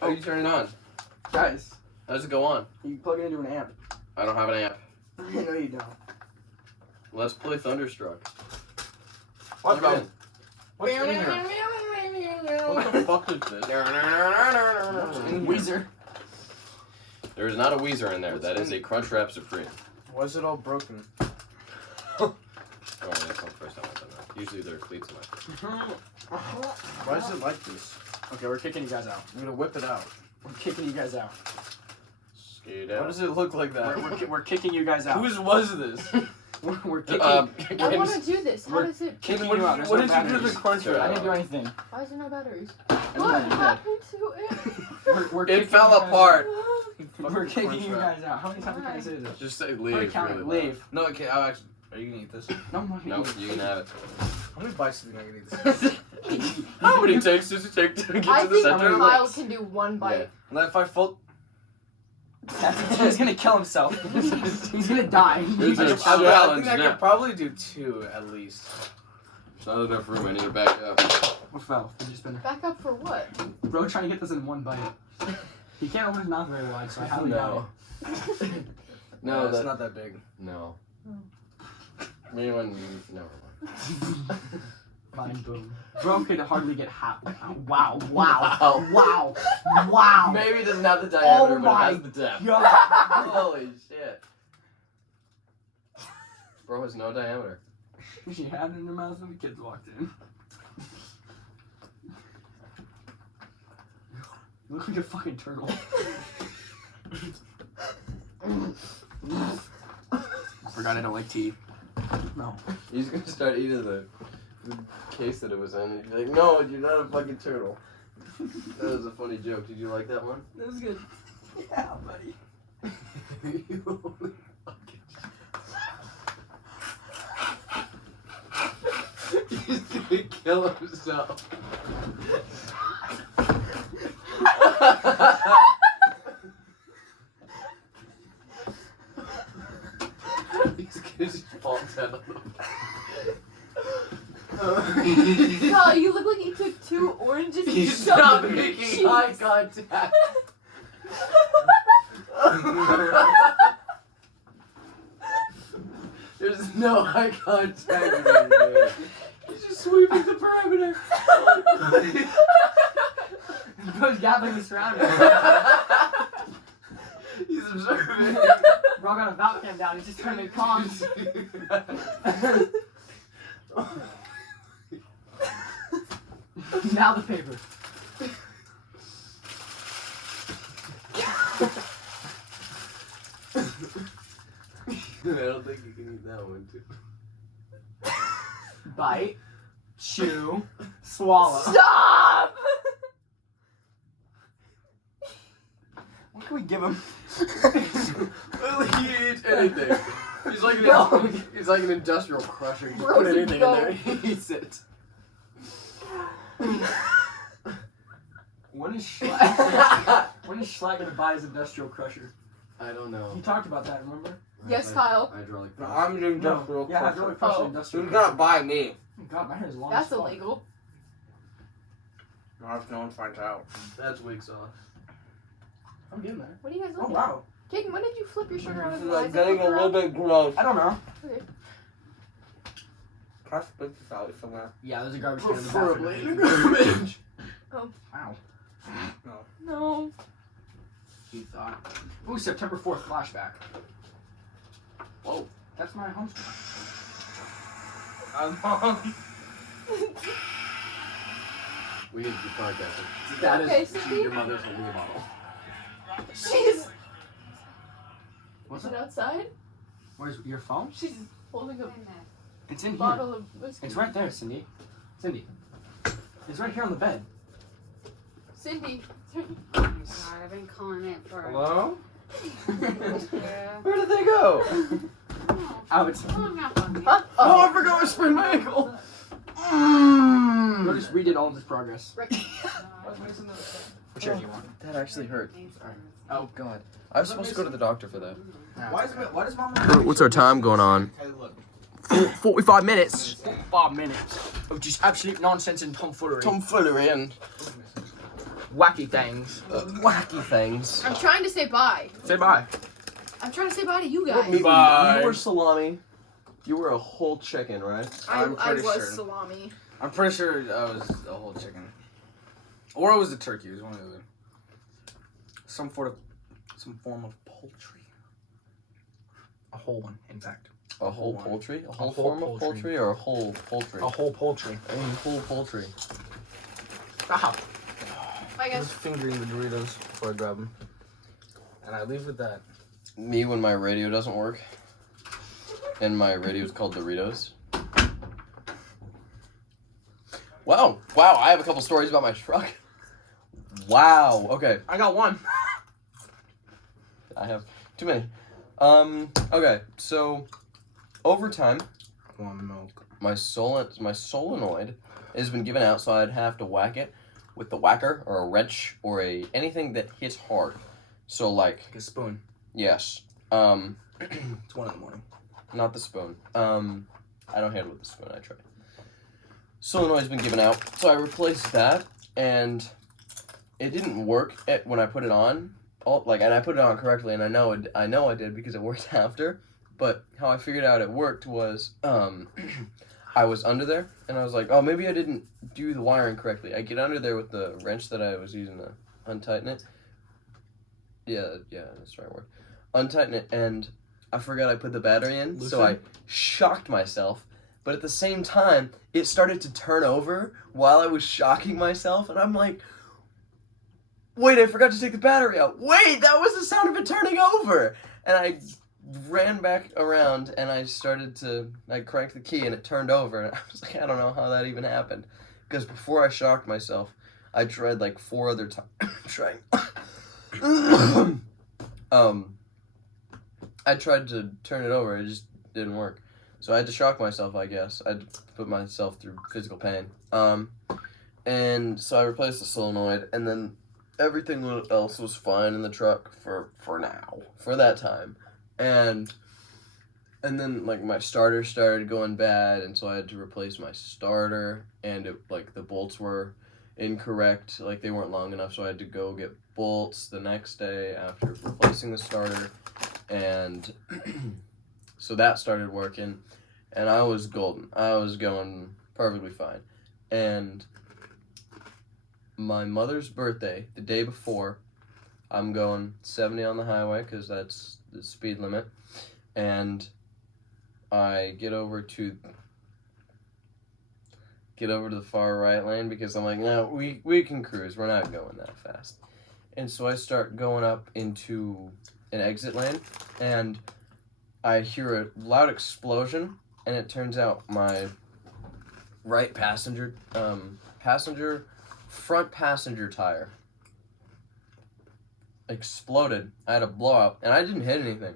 How do you turn it on? Guys, How does it go on? you plug it into an amp. I don't have an amp. No, you don't. Let's play Thunderstruck. Let's Plug go. it in. What's in here? What the fuck is this? Weezer. There is not a Weezer in there. That is a Crunchwrap Supreme. Why is it all broken? Oh, that's not the first time I've done that. Usually there are cleats in my. Why is it like this? Okay, we're kicking you guys out. I'm gonna whip it out. We're kicking you guys out. Skate Why out. does it look like that? We're kicking you guys out. Whose was this? We're kicking. I want to do this. How We're- does it? Kicking What you out. There's what no did you do to batteries. the crunch Sure. I wrap? didn't do anything. Why is there no batteries? I What didn't do that. happened to it? We're It kicking fell you guys apart. out. We're kicking you guys out. How many times can I say this? Just say How many leave. times? Really Leave. No, okay, I'll actually. Are you gonna eat this? No, I'm not No, gonna you can have it. How many bites do you think I can eat this? How many takes does it take to get I to the think center? Kyle can do one bite. Yeah. And if I fold. He's gonna kill himself. He's gonna die. There's a I challenge think I now. could probably do 2 at least. There's not enough room. I need to back up. What fell? Did you spin? Back up for what? Bro, trying to get this in one bite. He can't open his mouth very wide, so I highly doubt it. No, it's that's not that big. no. Anyone? Never mind. Mind boom. Bro could hardly get half. Wow, wow, wow, wow. Maybe it doesn't have the diameter, Oh but my it has the depth. God. Holy shit. Bro has no diameter. She had it in her mouth when the kids walked in. You look like a fucking turtle. I forgot I don't like tea. No. He's gonna start eating the case that it was in. He's like, no, you're not a fucking turtle. That was a funny joke. Did you like that one? That was good. Yeah, buddy. He's gonna kill himself. He's gonna just fall down on Kyle, you look like you took 2 oranges and He's shoved not them in your making cheeks. eye contact. There's no eye contact being made. He's just sweeping the perimeter. Bro's gathering the surroundings. He's observing. Bro got a vault cam down. He's just trying to make comms. Now the paper. I don't think you can eat that one too. Bite. Chew. Swallow. Stop! What can we give him? Will he eat anything? He's like he's like an industrial crusher. You just Bro, put anything in go. there, he eats it. When is Schlatt gonna buy his industrial crusher? I don't know. He talked about that, remember? Yes, Kyle. Hydraulic No, press. I'm doing industrial Yeah, crusher. hydraulic pressure, Oh. industrial Who's gonna buy me? God, my hair is long That's as fuck. illegal. Not if no one finds out. That's weak sauce. I'm getting there. What are you guys Oh, looking wow. at? Kaden, when did you flip your shirt around? This and is why like is it getting a flipped little around? bit gross. I don't know. Okay. Can I split this out somewhere? Yeah, there's a garbage can in the Preferably in a bathroom. garbage. Wow. No. He thought. Ooh, September 4th flashback. Whoa. That's my home screen. We need to keep podcasting. That Okay, is Cindy? your mother's holding a bottle. She's. What's Is it it? outside? Where's your phone? She's holding a It's in here. bottle of whiskey. It's right there, Cindy. Cindy. It's right here on the bed. Cindy. I'm sorry, I've been calling it for. Hello? Yeah. Where did they go? Oh, it's. Hung up on me. Huh? Oh, I forgot I sprained my ankle. Bro just redid all of his progress. What chair do you want? That actually hurt. Oh. God. I was supposed to go to the doctor for that. Why does mom? What's our time going on? Hey, look. 45 minutes. 5 minutes of just absolute nonsense and tomfoolery. Tomfoolery and Wacky things. wacky things. I'm trying to say bye. Say bye. I'm trying to say bye to you guys. Bye. You were salami. You were a whole chicken, right? I'm I pretty was sure. salami. I'm pretty sure I was a whole chicken. Or it was a turkey. It was one of the other. Some form of poultry. A whole one, in fact. A whole one. poultry? A whole whole form of poultry. poultry or a whole poultry? A whole poultry. I mean, whole poultry. Stop. Bye, I guys. was fingering the Doritos before I grab them. And I leave with that. Me when my radio doesn't work. And my radio is called Doritos. Wow. Wow, I have a couple stories about my truck. Wow. Okay. I got one. I have too many. Okay, so over time, One milk. my solenoid has been given out, so I'd have to whack it with the whacker or a wrench or anything that hits hard. So like, Like a spoon. yes. It's 1 a.m. Not the spoon. I don't handle it with the spoon. I try. Solenoid's been given out, so I replaced that, and it didn't work when I put it on. And I put it on correctly, and I know I did because it worked after. But how I figured out it worked was, I was under there, and I was like, oh, maybe I didn't do the wiring correctly. I get under there with the wrench that I was using to untighten it. Yeah, that's the right word. Untighten it, and I forgot I put the battery in, so I shocked myself. But at the same time, it started to turn over while I was shocking myself, and I'm like, wait, I forgot to take the battery out. Wait, that was the sound of it turning over. And I ran back around, and I cranked the key, and it turned over. And I was like, I don't know how that even happened. Because before I shocked myself, I tried like 4 other times trying. I tried to turn it over, it just didn't work. So I had to shock myself, I guess. I had to put myself through physical pain. And so I replaced the solenoid, and then everything else was fine in the truck for now, for that time. And then like my starter started going bad, and so I had to replace my starter, and the bolts were incorrect, like they weren't long enough, so I had to go get bolts the next day after replacing the starter, and so that started working, and I was golden. I was going perfectly fine. And my mother's birthday, the day before, I'm going 70 on the highway because that's the speed limit, and I get over to the far right lane because I'm like, no, we can cruise. We're not going that fast. And so I start going up into an exit lane, and I hear a loud explosion, and it turns out my right front passenger tire exploded. I had a blowout, and I didn't hit anything.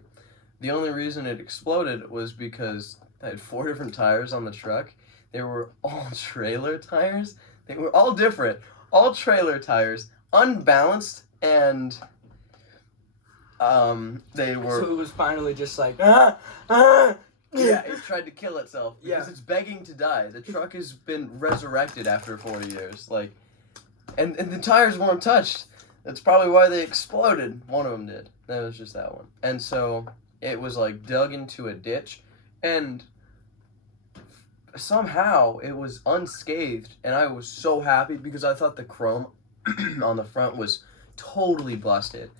The only reason it exploded was because I had 4 different tires on the truck. They were all trailer tires. They were all different. All trailer tires, unbalanced, and they were... So it was finally just like, Yeah, it tried to kill itself because it's begging to die. The truck has been resurrected after 40 years. Like, and the tires weren't touched. That's probably why they exploded. One of them did. That was just that one. And so it was like dug into a ditch, and somehow it was unscathed, and I was so happy because I thought the chrome on the front was totally busted.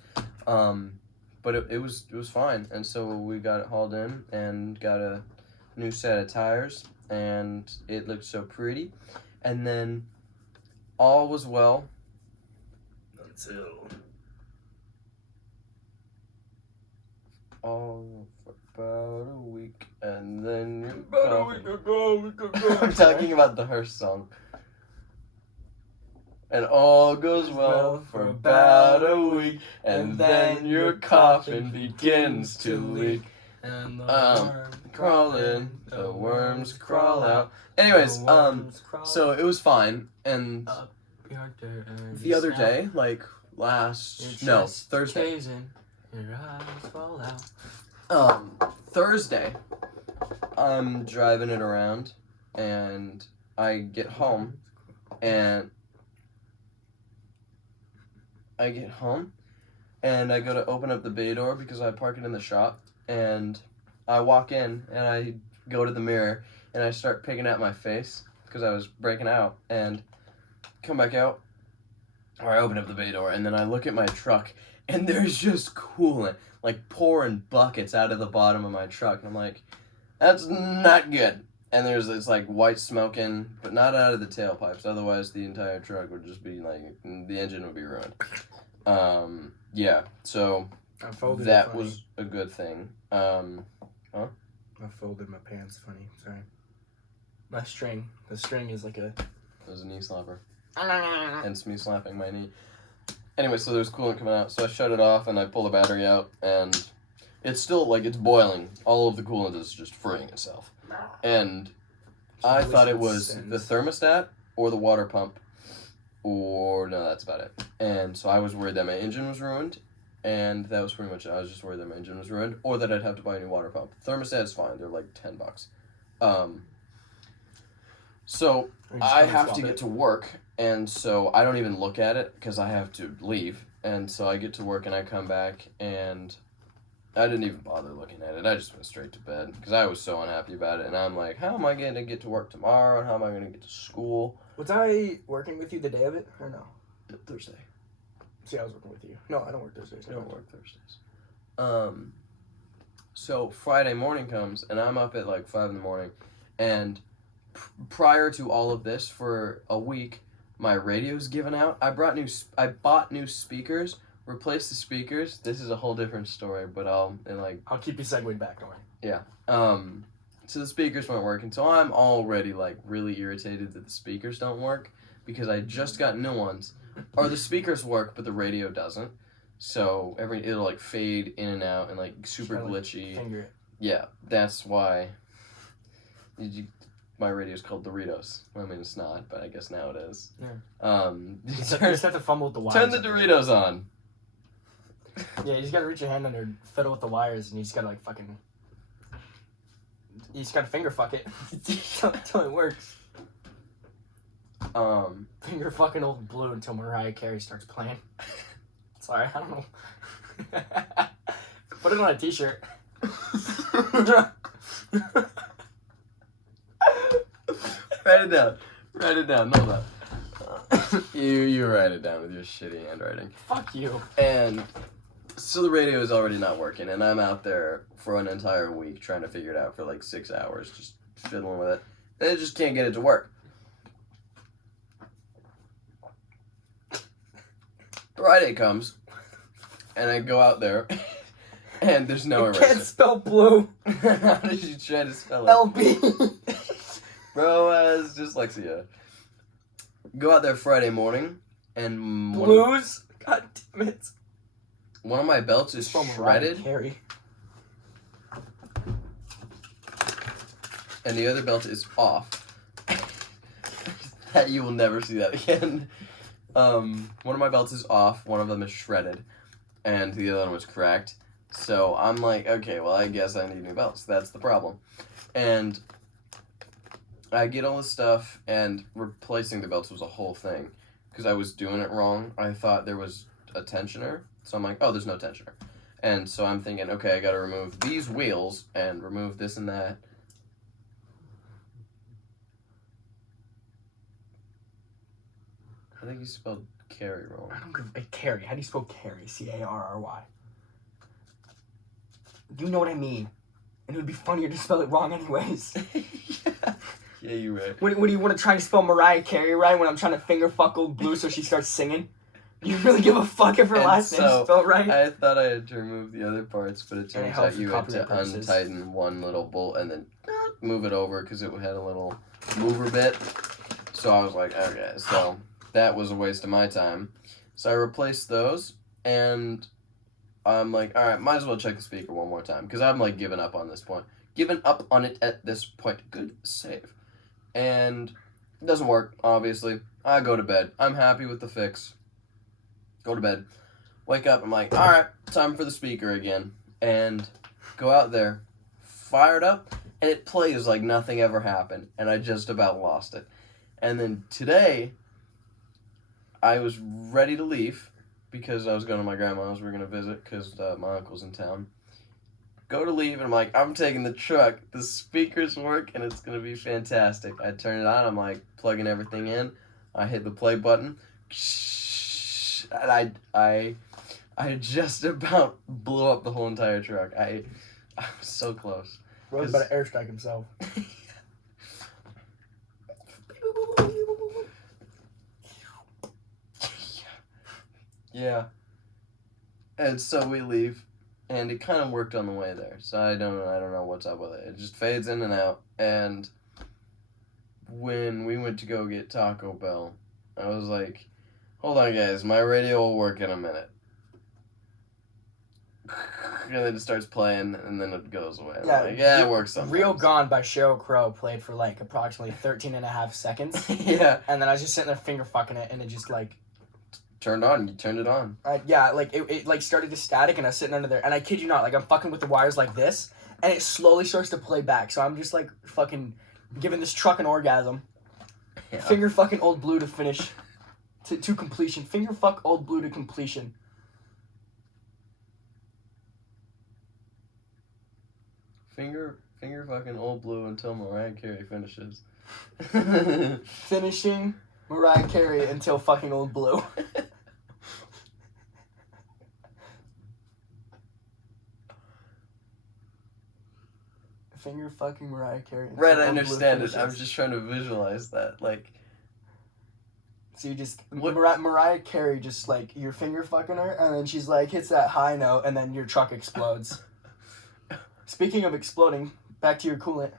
But it was fine, and so we got it hauled in and got a new set of tires, and it looked so pretty. And then all was well until for about a week, and then I'm talking about the Hearst song. And all goes well for about a week, and then your coffin begins to leak. and Crawl in, the worms crawl out. Anyways, so it was fine, and the other day, like Thursday. Your eyes fall out. Thursday, I'm driving it around, and I get home, and I go to open up the bay door because I park it in the shop, and I walk in, and I go to the mirror, and I start picking at my face because I was breaking out, and come back out, or I open up the bay door, and then I look at my truck, and there's just coolant, like pouring buckets out of the bottom of my truck, and I'm like, that's not good. And it's like white smoking, but not out of the tailpipes. Otherwise, the entire truck would just be like, the engine would be ruined. Yeah, so I folded that it funny. was a good thing. I folded my pants funny. Sorry. My string. The string is like a. It was a knee slapper. Hence me slapping my knee. Anyway, so there's coolant coming out, so I shut it off and I pull the battery out, and it's still like it's boiling. All of the coolant is just freeing itself. And I thought it was the thermostat or the water pump, or no, that's about it. And so I was worried that my engine was ruined, and that was pretty much it. I was just worried that my engine was ruined, or that I'd have to buy a new water pump. Thermostat is fine; they're like $10. So I have to get to work, and so I don't even look at it because I have to leave. And so I get to work, and I come back, and I didn't even bother looking at it. I just went straight to bed because I was so unhappy about it. And I'm like, how am I going to get to work tomorrow? And how am I going to get to school? Was I working with you the day of it or no? Thursday. See, I was working with you. No, I don't work Thursdays. I don't work Thursdays. So Friday morning comes, and I'm up at like 5 in the morning. And prior to all of this, for a week, my radio's given out. I bought new speakers. Replace the speakers. This is a whole different story, but I'll keep you segued back, don't worry. Yeah. So the speakers weren't working, so I'm already like really irritated that the speakers don't work because I just got new ones, or the speakers work but the radio doesn't. So it'll like fade in and out and like super glitchy. Finger it. Yeah, that's why. My radio's called Doritos. I mean, it's not, but I guess now it is. Yeah. You just have to fumble with the wires. Turn the Doritos on. Yeah, you just gotta reach your hand under, fiddle with the wires, and you just gotta like fucking. You just gotta finger fuck it until it works. Finger fucking Old Blue until Mariah Carey starts playing. Sorry, I don't know. Put it on a t-shirt. Write it down. Write it down. No, no. You write it down with your shitty handwriting. Fuck you. And so the radio is already not working, and I'm out there for an entire week trying to figure it out for like 6 hours, just fiddling with it. And I just can't get it to work. Friday comes, and I go out there, and there's no eraser. Can't spell blue. How did you try to spell it? LB. Bro has dyslexia. Go out there Friday morning, and Blues? God damn it. One of my belts is shredded, Carey. and the other belt is off. That you will never see that again. One of my belts is off, one of them is shredded, and the other one was cracked. So I'm like, okay, well, I guess I need new belts. That's the problem. And I get all this stuff, and replacing the belts was a whole thing. Because I was doing it wrong. I thought there was a tensioner. So I'm like, oh, there's no tensioner. And so I'm thinking, okay, I gotta remove these wheels, and remove this and that. I think you spelled Carey wrong. I don't give a Carey. How do you spell Carey? C-A-R-R-Y. You know what I mean. And it would be funnier to spell it wrong anyways. Yeah, you're right. When do you want to try to spell Mariah Carey right when I'm trying to finger fuck Old Blue so she starts singing? You really give a fuck if her last name is spelled right? I thought I had to remove the other parts, but it turns out you had to purposes. untighten one little bolt and then move it over because it had a little mover bit. So I was like, okay, so that was a waste of my time. So I replaced those, and I'm like, all right, might as well check the speaker one more time because I'm like giving up on this point. Giving up on it at this point. Good save. And it doesn't work, obviously. I go to bed. I'm happy with the fix. Go to bed. Wake up, I'm like, alright, time for the speaker again. And go out there, fire it up, and it plays like nothing ever happened. And I just about lost it. And then today, I was ready to leave, because I was going to my grandma's. We were going to visit because my uncle's in town. Go to leave, and I'm like, I'm taking the truck. The speakers work, and it's going to be fantastic. I turn it on. I'm like plugging everything in. I hit the play button. And I just about blew up the whole entire truck. I was so close. Rose about to airstrike himself. Yeah. And so we leave, and it kind of worked on the way there. So I don't know what's up with it. It just fades in and out. And when we went to go get Taco Bell, I was like, hold on, guys, my radio will work in a minute. And then it starts playing, and then it goes away. Yeah, Like, yeah, it works sometimes. Real Gone by Sheryl Crow played for like approximately 13 and a half seconds. Yeah. And then I was just sitting there finger fucking it, and it just like... Turned on. You turned it on. Yeah, like it like started to static, and I was sitting under there, and I kid you not, like I'm fucking with the wires like this, and it slowly starts to play back. So I'm just like fucking giving this truck an orgasm. Yeah. Finger fucking Old Blue to finish, to completion. Finger fuck Old Blue to completion. Finger fucking Old Blue until Mariah Carey finishes. Finishing Mariah Carey until fucking Old Blue. Finger fucking Mariah Carey. until Right, I Old Blue understand it. finishes. I was just trying to visualize that. Like, So you just What- Mariah Carey just like you're finger fucking her, and then she's like hits that high note, and then your truck explodes. Speaking of exploding, back to your coolant.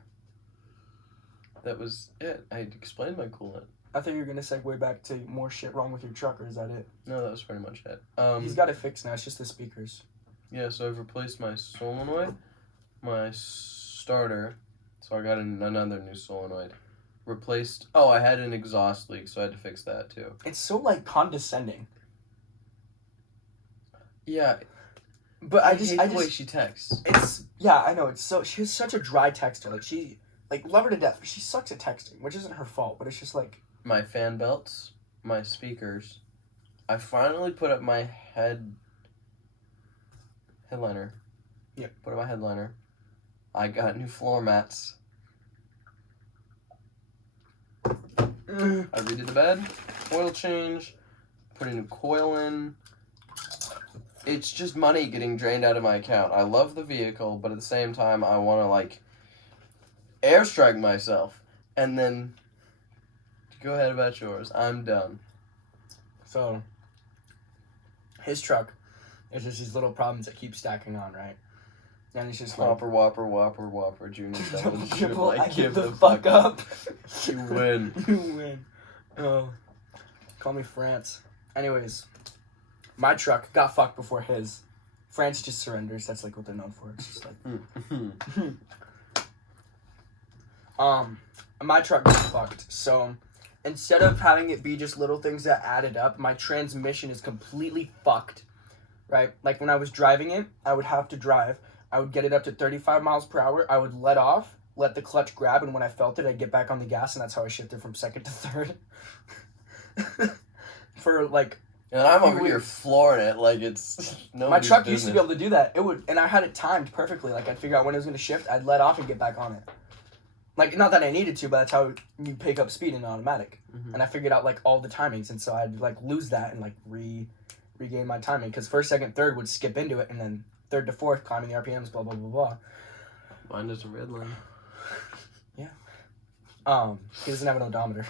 that was it. I explained my coolant. I thought you were gonna segue back to more shit wrong with your truck, or is that it? No, that was pretty much it. He's got it fixed now. It's just the speakers. Yeah, so I've replaced my solenoid, my starter, so I got another new solenoid. Replaced. Oh, I had an exhaust leak, so I had to fix that too. It's so like condescending. Yeah, But I hate the way she texts. It's yeah, I know. It's so she's such a dry texter. Like she like love her to death, but she sucks at texting, which isn't her fault. But it's just like My fan belts, my speakers. I finally put up my headliner. Yep. Put up my headliner. I got new floor mats. I redid the bed, oil change, put a new coil in. It's just money getting drained out of my account. I love the vehicle, but at the same time, I want to like airstrike myself. And then go ahead about yours. I'm done. so. His truck, it's just these little problems that keep stacking on, right? And it's just like Whopper, Junior, double, triple, like, I give the fuck up. You win. You win. Oh, call me France. Anyways, my truck got fucked before his. France just surrenders. That's like what they're known for. It's just like. My truck got fucked. So, instead of having it be just little things that added up, my transmission is completely fucked. Right? Like when I was driving it, I would have to drive. I would get it up to 35 miles per hour. I would let off, let the clutch grab, and when I felt it, I'd get back on the gas, and that's how I shifted from second to third. For like, And I'm few over here weeks. flooring it like it's no. My truck used to be able to do that. It would, and I had it timed perfectly. Like I'd figure out when it was going to shift, I'd let off and get back on it. Like not that I needed to, but that's how you pick up speed in automatic. Mhm. And I figured out like all the timings, and so I'd like lose that and like regain my timing because first, second, third would skip into it, and then third to fourth climbing the RPMs, blah blah blah blah. Mine is a red line. He doesn't have an odometer.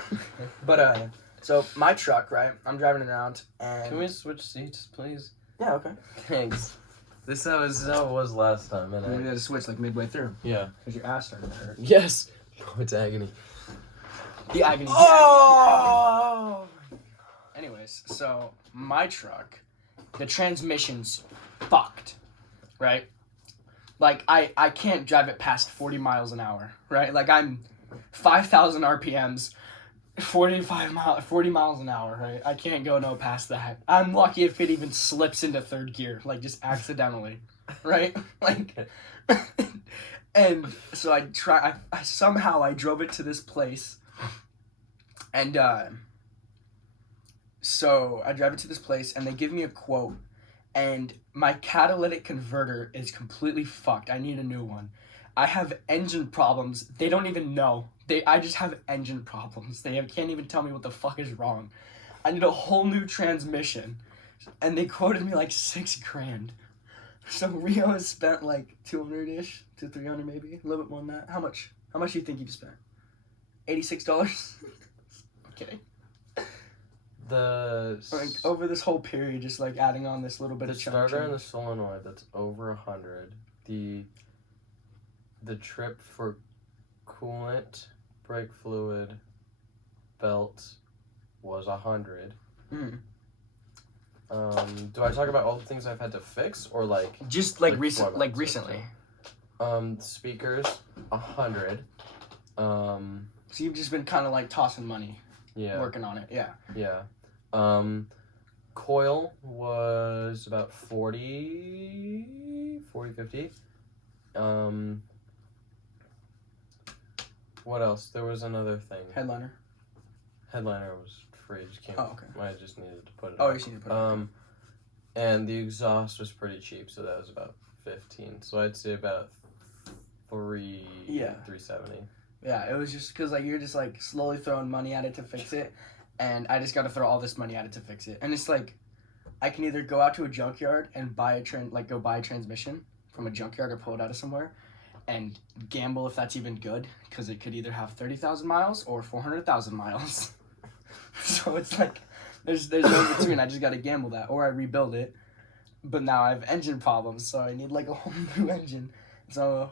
But so my truck, right? I'm driving it around, and Can we switch seats, please? yeah, okay. Thanks. This is how it was last time, and We had to switch like midway through yeah. because your ass started to hurt. Yes. Oh, it's agony. The agony. Oh! Anyways, so my truck, the transmission's fucked, right? Like I can't drive it past 40 miles an hour, right? Like I'm 5,000 RPMs, 40 miles an hour, right? I can't go no past that. I'm lucky if it even slips into third gear, like just accidentally, right? Like, and so I somehow I drove it to this place, and So I drive it to this place, and they give me a quote, and my catalytic converter is completely fucked. I need a new one. I have engine problems. They don't even know. I just have engine problems. They can't even tell me what the fuck is wrong. I need a whole new transmission, and they quoted me like $6,000. So Rio has spent like 200-ish to 300 maybe, a little bit more than that. How much? How much do you think you've spent? $86. Okay. Like over this whole period, just like adding on this little bit the of starter and the change. solenoid, that's over 100. The trip for coolant, brake fluid, belt was 100. Mm. Do I talk about all the things I've had to fix, or like Just like like recently. speakers 100. So you've just been kind of like tossing money, Yeah. working on it. Yeah. Yeah. Coil was about 40, 50. What else? There was another thing. Headliner. Headliner was free. Just came. Oh, okay. I just needed to put it. Oh, on. you just need to put it on. And the exhaust was pretty cheap, so that was about 15. So I'd say about 370. Yeah, it was just because like you're just like slowly throwing money at it to fix it, and I just got to throw all this money at it to fix it. And it's like, I can either go out to a junkyard and buy a transmission from a junkyard or pull it out of somewhere, and gamble if that's even good, because it could either have 30,000 miles or 400,000 miles. So it's like, there's no between. I just got to gamble that, or I rebuild it. But now I have engine problems, so I need like a whole new engine. So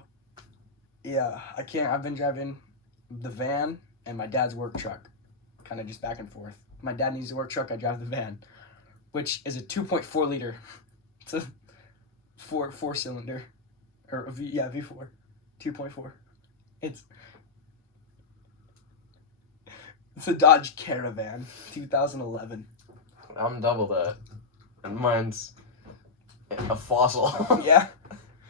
yeah, I can't. I've been driving the van and my dad's work truck, kind of just back and forth. My dad needs a work truck. I drive the van, which is a 2.4 liter. It's a four cylinder, or a V4, 2.4. It's a Dodge Caravan, 2011. I'm double that, and mine's a fossil. Yeah.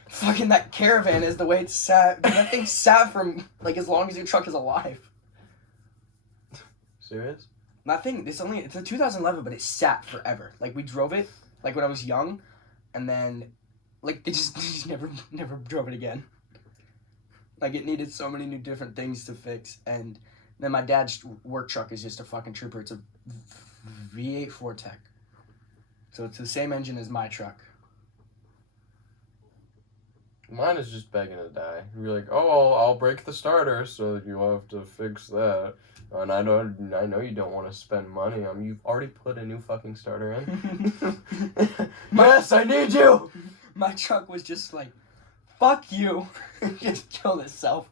Fucking that Caravan is the way it's sat. Dude, that thing sat from like as long as your truck is alive. Serious? That thing, it's a 2011, but it sat forever. Like we drove it, like when I was young, and then, like they just never drove it again. Like it needed so many new different things to fix, and then my dad's work truck is just a fucking trooper. It's a V8 Fortec, so it's the same engine as my truck. Mine is just begging to die. You're like, oh, I'll break the starter, so you'll have to fix that. And I know you don't want to spend money on. You've already put a new fucking starter in. Yes, I need you. My truck was just like, fuck you, just killed itself.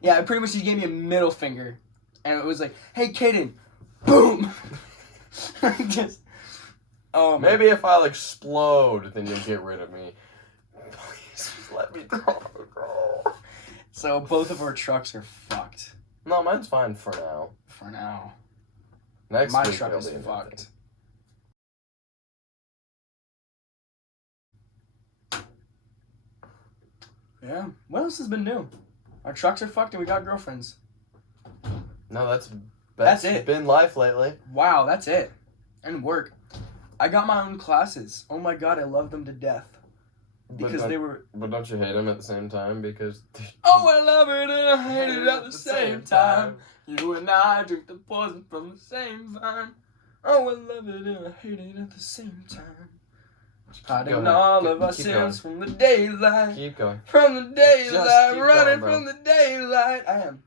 Yeah, it pretty much just gave me a middle finger, and it was like, hey, Kaden, boom. Just, oh. Maybe if I'll explode, then you'll get rid of me. Please, just let me go. So both of our trucks are fucked. No, mine's fine for now. For now. Next My week truck it'll is be a new fucked. thing. Yeah. What else has been new? Our trucks are fucked and we got girlfriends. No, that's it. Been life lately. Wow, that's it. And work. I got my own classes. Oh my god, I love them to death. Because they were... But don't you hate them at the same time? Because... Oh, I love it and I hate it at the same time. You and I drink the poison from the same vine. Oh, I love it and I hate it at the same time. Hiding all of our sins from the daylight. Keep going. From the daylight, keep running going, from the daylight. I am.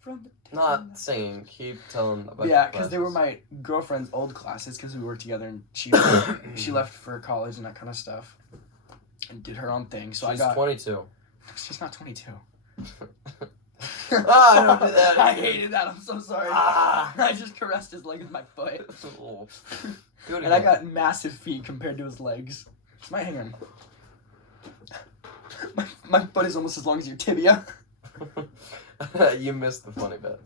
From the daylight. Not singing. Keep telling about Yeah, your because they were classes. my girlfriend's old classes because we worked together and she left for college and that kind of stuff. And did her own thing. So She's I got... 22. She's not 22. Ah, don't do that. I hated that. I'm so sorry. Ah. I just caressed his leg with my foot. Do it And I again. got massive feet compared to his legs. It's my hanger. My foot is almost as long as your tibia. You missed the funny bit.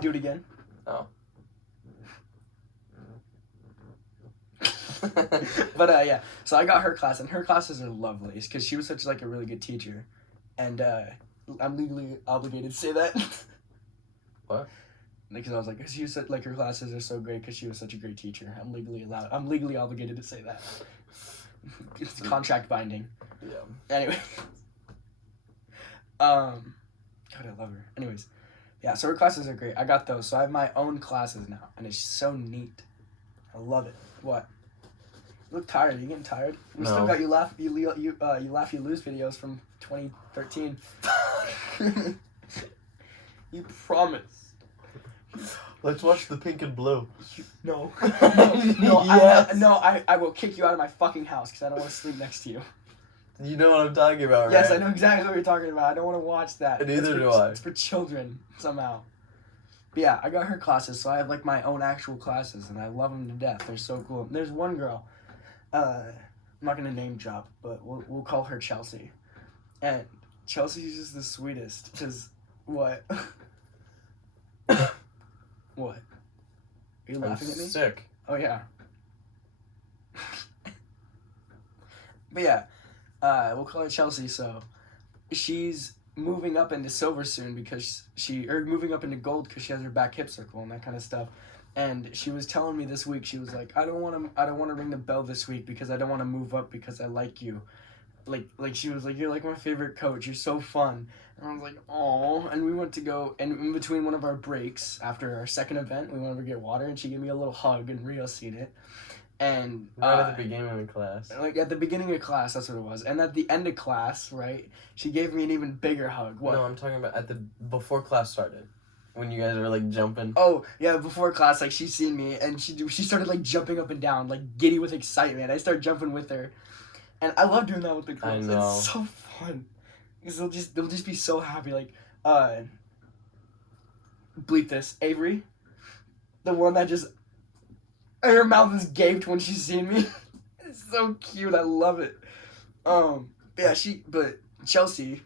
Do it again. Oh. But yeah, so I got her class, and her classes are lovely because she was such like a really good teacher, and I'm legally obligated to say that. What? because I was like, she said like her classes are so great because she was such a great teacher. I'm legally obligated to say that. It's contract binding. Yeah. Anyway. God, I love her. Anyways, yeah. So her classes are great. I got those, so I have my own classes now, and it's so neat. I love it. What? You look tired. Are you getting tired? We No. still got you laugh you lose videos from 2013. You promised. Let's watch the pink and blue. No. Yes. I will kick you out of my fucking house because I don't want to sleep next to you. You know what I'm talking about, right? Yes, I know exactly what you're talking about. I don't want to watch that. Neither do I. It's for children somehow. But yeah, I got her classes, so I have like my own actual classes, and I love them to death. They're so cool. There's one girl. I'm not gonna name drop, but we'll call her Chelsea. And Chelsea's just the sweetest. Cause what? What? Are you laughing at me? Sick. Oh yeah. But yeah, we'll call her Chelsea. So she's moving up into silver soon because moving up into gold because she has her back hip circle and that kind of stuff. And she was telling me this week, she was like, I don't want to ring the bell this week because I don't want to move up because I like you. Like she was like, you're like my favorite coach. You're so fun. And I was like, oh. And we went to go, and in between one of our breaks after our second event, we went over to get water, and she gave me a little hug, and Rio seen it. And Right at the beginning of the class. like at the beginning of class, that's what it was. And at the end of class, right, she gave me an even bigger hug. What? No, I'm talking about before class started. When you guys were like jumping. Oh, yeah, before class, like, she seen me, and she started, like, jumping up and down, like, giddy with excitement. I started jumping with her. And I love doing that with the girls. I know. It's so fun. Because they'll just be so happy, like, bleep this, Avery, the one that just, her mouth is gaped when she's seen me. It's so cute, I love it. Yeah, but Chelsea,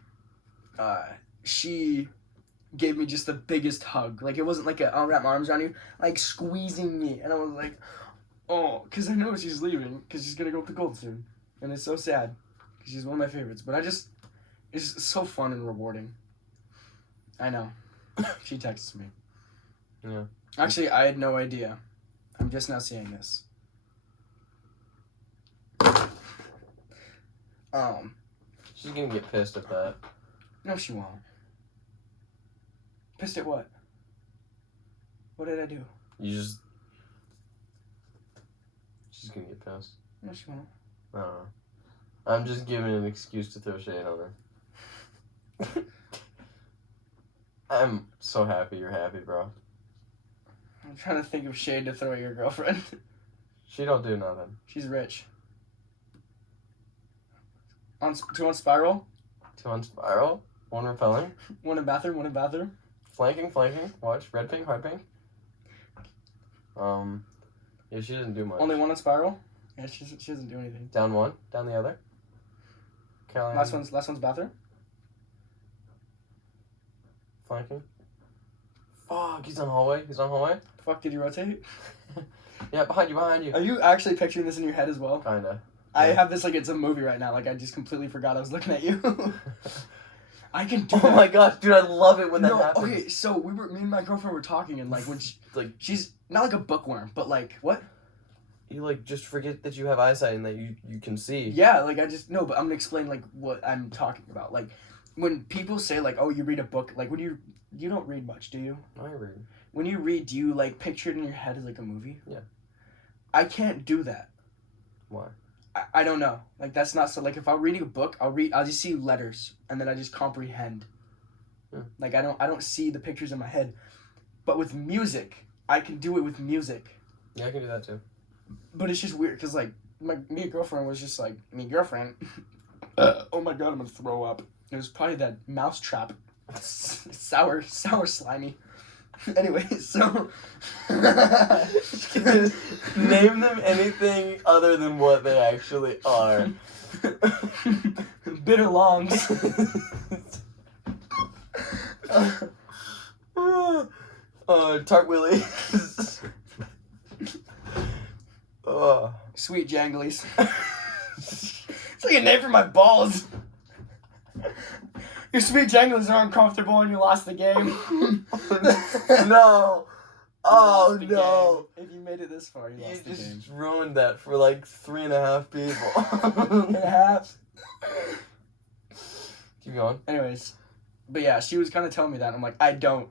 she gave me just the biggest hug. Like, it wasn't like I'll wrap my arms around you, like squeezing me. And I was like, oh, because I know she's leaving, because she's going to go up to gold soon. And it's so sad, because she's one of my favorites. But it's so fun and rewarding. I know. She texts me. Yeah. Actually, I had no idea. I'm just now seeing this. She's gonna get pissed at that. No, she won't. Pissed at what? What did I do? She's gonna get pissed. No, she won't. I don't know. I'm just giving an excuse to throw shade on her. I'm so happy you're happy, bro. I'm trying to think of shade to throw at your girlfriend. She don't do nothing. She's rich. Two on spiral. 2 on spiral. 1 repelling. One in bathroom. Flanking. Watch. Red pink, hard pink. Yeah, she doesn't do much. Only 1 on spiral. Yeah, she doesn't do anything. Down 1, down the other. Caroline. Last one's bathroom. Flanking. Fuck, he's on hallway. Fuck, did you rotate? Yeah, behind you. Are you actually picturing this in your head as well? Kinda. I Yeah. have this like it's a movie right now. Like I just completely forgot I was looking at you. I can do Oh that. my gosh, dude, I love it when that No, happens. okay, so me and my girlfriend were talking, and like when she's not like a bookworm, but like what? You like just forget that you have eyesight and that you can see. Yeah, like but I'm gonna explain like what I'm talking about. Like when people say like, oh, you read a book, like when you don't read much, do you? I read. When you read, do you like picture it in your head as like a movie? Yeah. I can't do that. Why? I don't know. Like that's not so. Like if I'm reading a book, I'll just see letters and then I just comprehend. Yeah. Like I don't see the pictures in my head. But with music, I can do it with music. Yeah, I can do that too. But it's just weird because like me girlfriend was just like oh my god, I'm gonna throw up. It was probably that mouse trap, sour slimy. Anyway, so Name them anything other than what they actually are. bitter longs. Tart willies. Sweet janglies. It's like a name for my balls. Your sweet janglies are uncomfortable and you lost the game. No. Oh lost the no! game. If you made it this far, you You lost the game. just ruined that for like 3.5 people. It has. Keep going. Anyways, but yeah, she was kind of telling me that. And I'm like, I know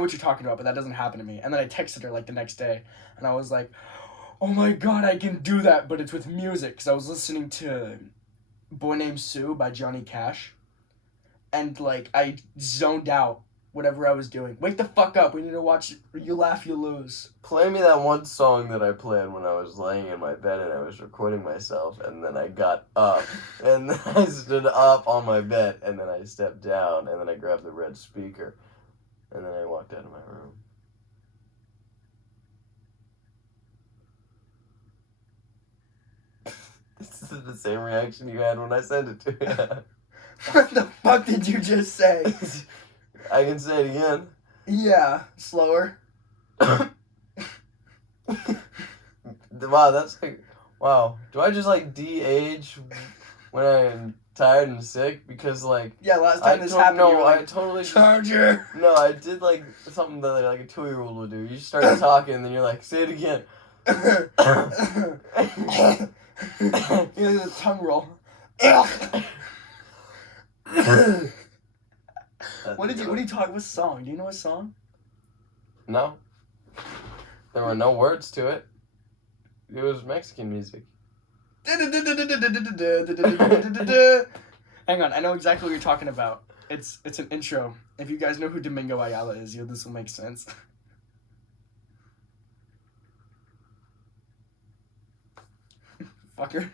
what you're talking about, but that doesn't happen to me. And then I texted her like the next day, and I was like, oh my god, I can do that, but it's with music. Because I was listening to Boy Named Sue by Johnny Cash, and like I zoned out whatever I was doing. Wake the fuck up, we need to watch You Laugh, You Lose. Play me that one song that I played when I was laying in my bed and I was recording myself, and then I got up, and then I stood up on my bed, and then I stepped down, and then I grabbed the red speaker, and then I walked out of my room. This is the same reaction you had when I sent it to you. What the fuck did you just say? I can say it again. Yeah, slower. Wow, that's like, wow. Do I just like de-age when I'm tired and sick? Because like, Yeah, last time this happened, no, you were I like, totally Charger. No, I did like something that like a 2-year-old would do. You start talking, and then you're like, say it again. You know, the tongue roll. What are you talking? What song? Do you know a song? No. There were no words to it. It was Mexican music. Hang on, I know exactly what you're talking about. It's an intro. If you guys know who Domingo Ayala is, this will make sense. Fucker.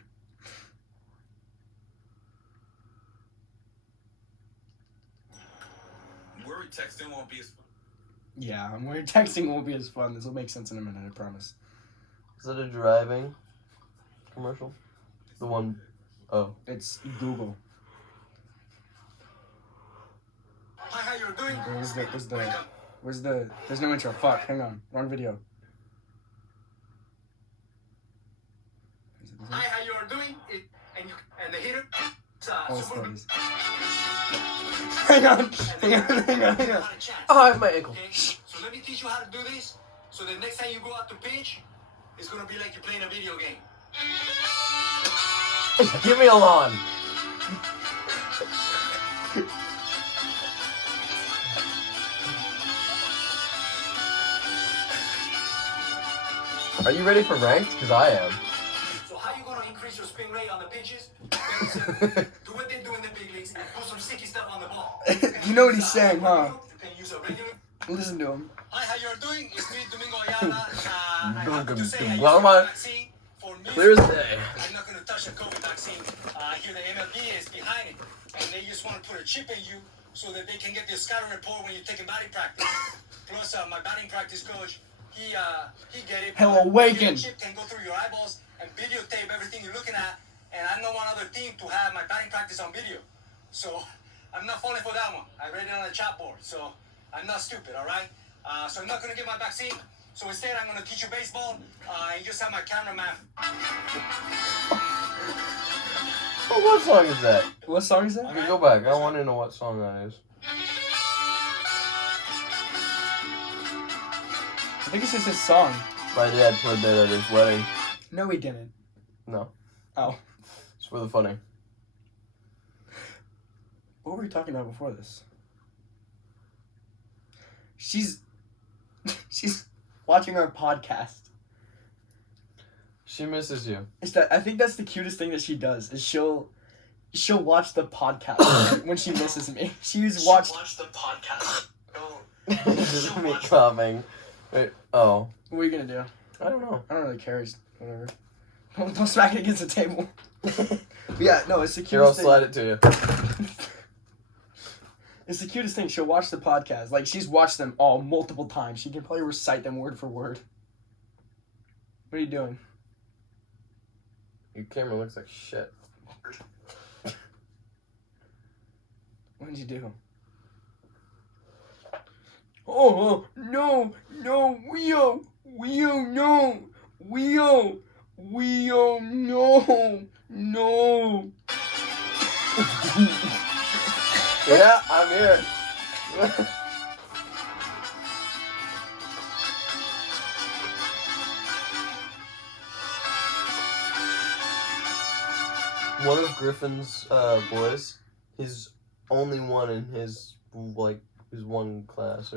Worry texting won't be as fun. Yeah, I'm worried texting won't be as fun. This will make sense in a minute, I promise. Is it a driving commercial? The one, oh. It's Google. Hi, how you doing? Where's the, there's no intro. Fuck, hang on. Wrong video. Hi, how you are doing? And the hitter. Oh, it's those. Hang on. Oh, I have my ankle. Okay, so let me teach you how to do this. So the next time you go out to pitch, it's gonna be like you're playing a video game. Give me a lawn. Are you ready for ranked? Because I am. So how you gonna increase your spin rate on the pitches? Do what they do in the big leagues and put some sticky stuff on the ball. You know what he's saying, huh? You can use a regular. Listen to him. Hi, how you're doing? It's me, Domingo Ayala. I have to say, I use Well, the vaccine for me. Clear as day. I'm not going to touch the COVID vaccine. Here, the MLB is behind it, and they just want to put a chip in you so that they can get the scouting report when you're taking batting practice. Plus, my batting practice coach, he get it. He'll awaken. The chip can go through your eyeballs and videotape everything you're looking at, and I know one other team to have my batting practice on video. So I'm not falling for that one. I read it on the chat board, so I'm not stupid, all right? So I'm not going to get my vaccine. So instead, I'm going to teach you baseball and just have my cameraman. Oh, what song is that? What song is that? Okay, go back. I want to know what song that is. I think it's just his song. My dad played that at his wedding. No, he didn't. No. Oh. It's for the funny. What were we talking about before this? She's watching our podcast. She misses you. I think that's the cutest thing that she does. Is she'll watch the podcast when she misses me. She's watched. Watch the podcast. This is me coughing. Wait. Oh. What are you gonna do? I don't know. I don't really care. It's whatever. Don't smack it against the table. But yeah, no, it's the Here, I'll cutest thing. slide it to you. It's the cutest thing. She'll watch the podcast. Like, she's watched them all multiple times. She can probably recite them word for word. What are you doing? Your camera looks like shit. What did you do? Oh, no, Weo, no. Yeah, I'm here. One of Griffin's boys, he's only one in his his one class.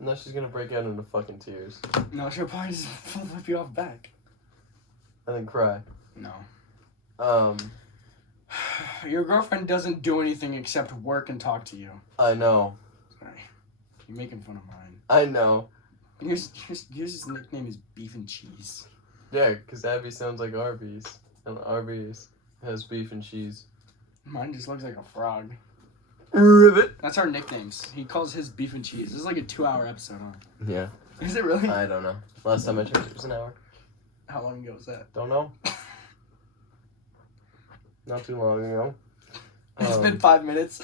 Now she's gonna break out into fucking tears No, she'll probably just flip you off back. and then cry. No. Um, Your girlfriend doesn't do anything except work and talk to you. I know. Sorry. You're making fun of mine. I know. Yours nickname is Beef and Cheese. Yeah, because Abby sounds like Arby's, and Arby's has beef and cheese. Mine just looks like a frog. Ribbit. That's our nicknames. He calls his Beef and Cheese. This is like a 2-hour episode, huh? Yeah. Is it really? I don't know. Last time I checked, it was an hour. How long ago was that? Don't know. Not too long ago. It's been 5 minutes.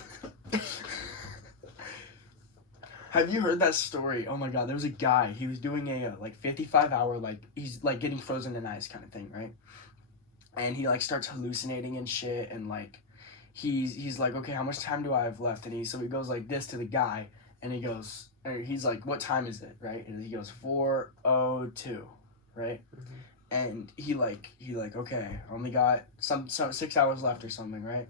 Have you heard that story? Oh my god, there was a guy. He was doing a 55-hour he's like getting frozen in ice kind of thing, right? And he like starts hallucinating and shit, and like he's like, okay, how much time do I have left? And so he goes like this to the guy, and he's like, what time is it, right? And he goes 4:02, right? Mm-hmm. And he like okay, I only got some 6 hours left or something, right?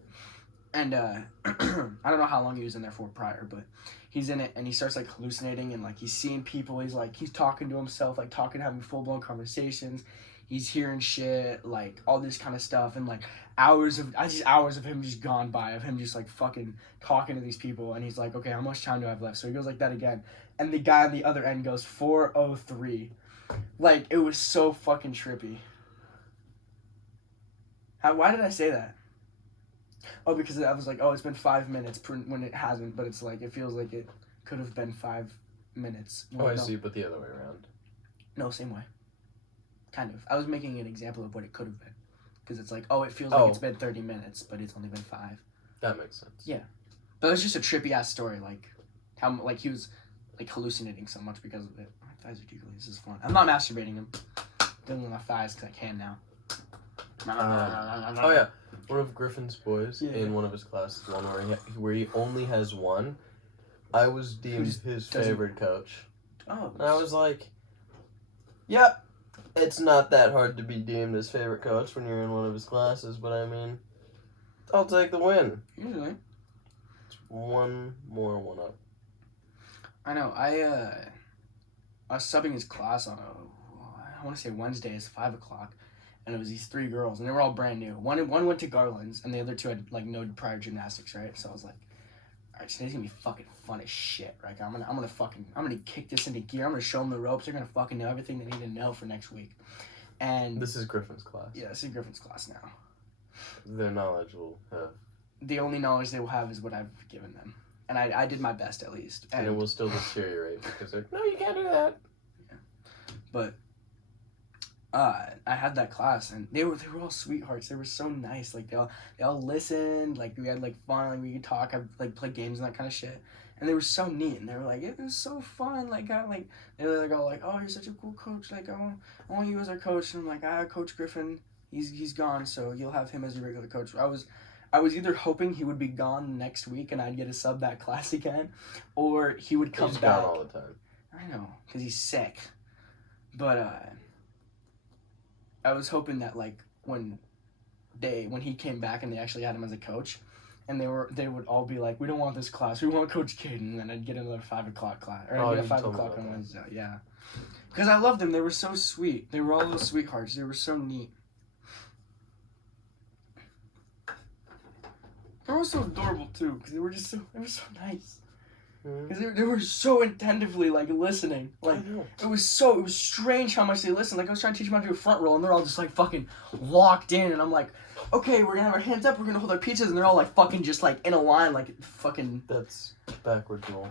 And I don't know how long he was in there for prior, but he's in it and he starts like hallucinating and like he's seeing people. He's talking to himself, like having full-blown conversations. He's hearing shit, like all this kind of stuff, and like hours of him just gone by, of him just like fucking talking to these people. And he's like, okay, how much time do I have left? So he goes like that again, and the guy on the other end goes 4:03. Like, it was so fucking trippy. Why did I say that? Oh, because I was like, oh, it's been 5 minutes when it hasn't, but it's like, it feels like it could have been 5 minutes. Oh, I see, but the other way around. No, same way. Kind of. I was making an example of what it could have been. Because it's like, oh, it feels like it's been 30 minutes, but it's only been 5. That makes sense. Yeah. But it was just a trippy-ass story, like, how, like, he was, like, hallucinating so much because of it. My thighs are tickling. This is fun. I'm not masturbating him. Doing with my thighs because I can now. Oh yeah, one of Griffin's boys in one of his classes, one where he only has one. I was deemed his favorite coach. Oh. And I was like, yep, it's not that hard to be deemed his favorite coach when you're in one of his classes, but I mean, I'll take the win. Usually. It's one up. I know. I was subbing his class on I want to say Wednesday is 5 o'clock. And it was these 3 girls, and they were all brand new. One went to Garland's, and the other 2 had like no prior gymnastics, right? So I was like, all right, today's gonna be fucking fun as shit, right? I'm gonna kick this into gear. I'm gonna show them the ropes. They're gonna fucking know everything they need to know for next week. And this is Griffin's class. Yeah, this is Griffin's class now. Their knowledge will have. The only knowledge they will have is what I've given them, and I did my best at least. And it will still deteriorate because they're no, you can't do that. Yeah, but. I had that class and they were all sweethearts. They were so nice. Like they all listened. Like we had like fun. Like we could talk. I like play games and that kind of shit. And they were so neat. And they were like, it was so fun. Like they were like all like, oh, you're such a cool coach. Like I want you as our coach. And I'm like, Coach Griffin, he's gone, so you'll have him as your regular coach. I was either hoping he would be gone next week and I'd get to sub that class again, or he would come he's back. Gone all the time. I know, because he's sick. But I was hoping that like when he came back and they actually had him as a coach, and they would all be like, we don't want this class, we want Coach Caden, and then I'd get another 5 o'clock class, or I'd get a 5 o'clock on Wednesday. Yeah, because I loved them. They were so sweet. They were all little sweethearts. They were so neat. They were so adorable too, because they were so nice. Because they were so attentively like listening. Like it was strange how much they listened. Like I was trying to teach them how to do a front roll, and they're all just like fucking locked in. And I'm like, okay, we're gonna have our hands up. We're gonna hold our pizzas, and they're all like fucking just like in a line, like fucking. That's backwards roll.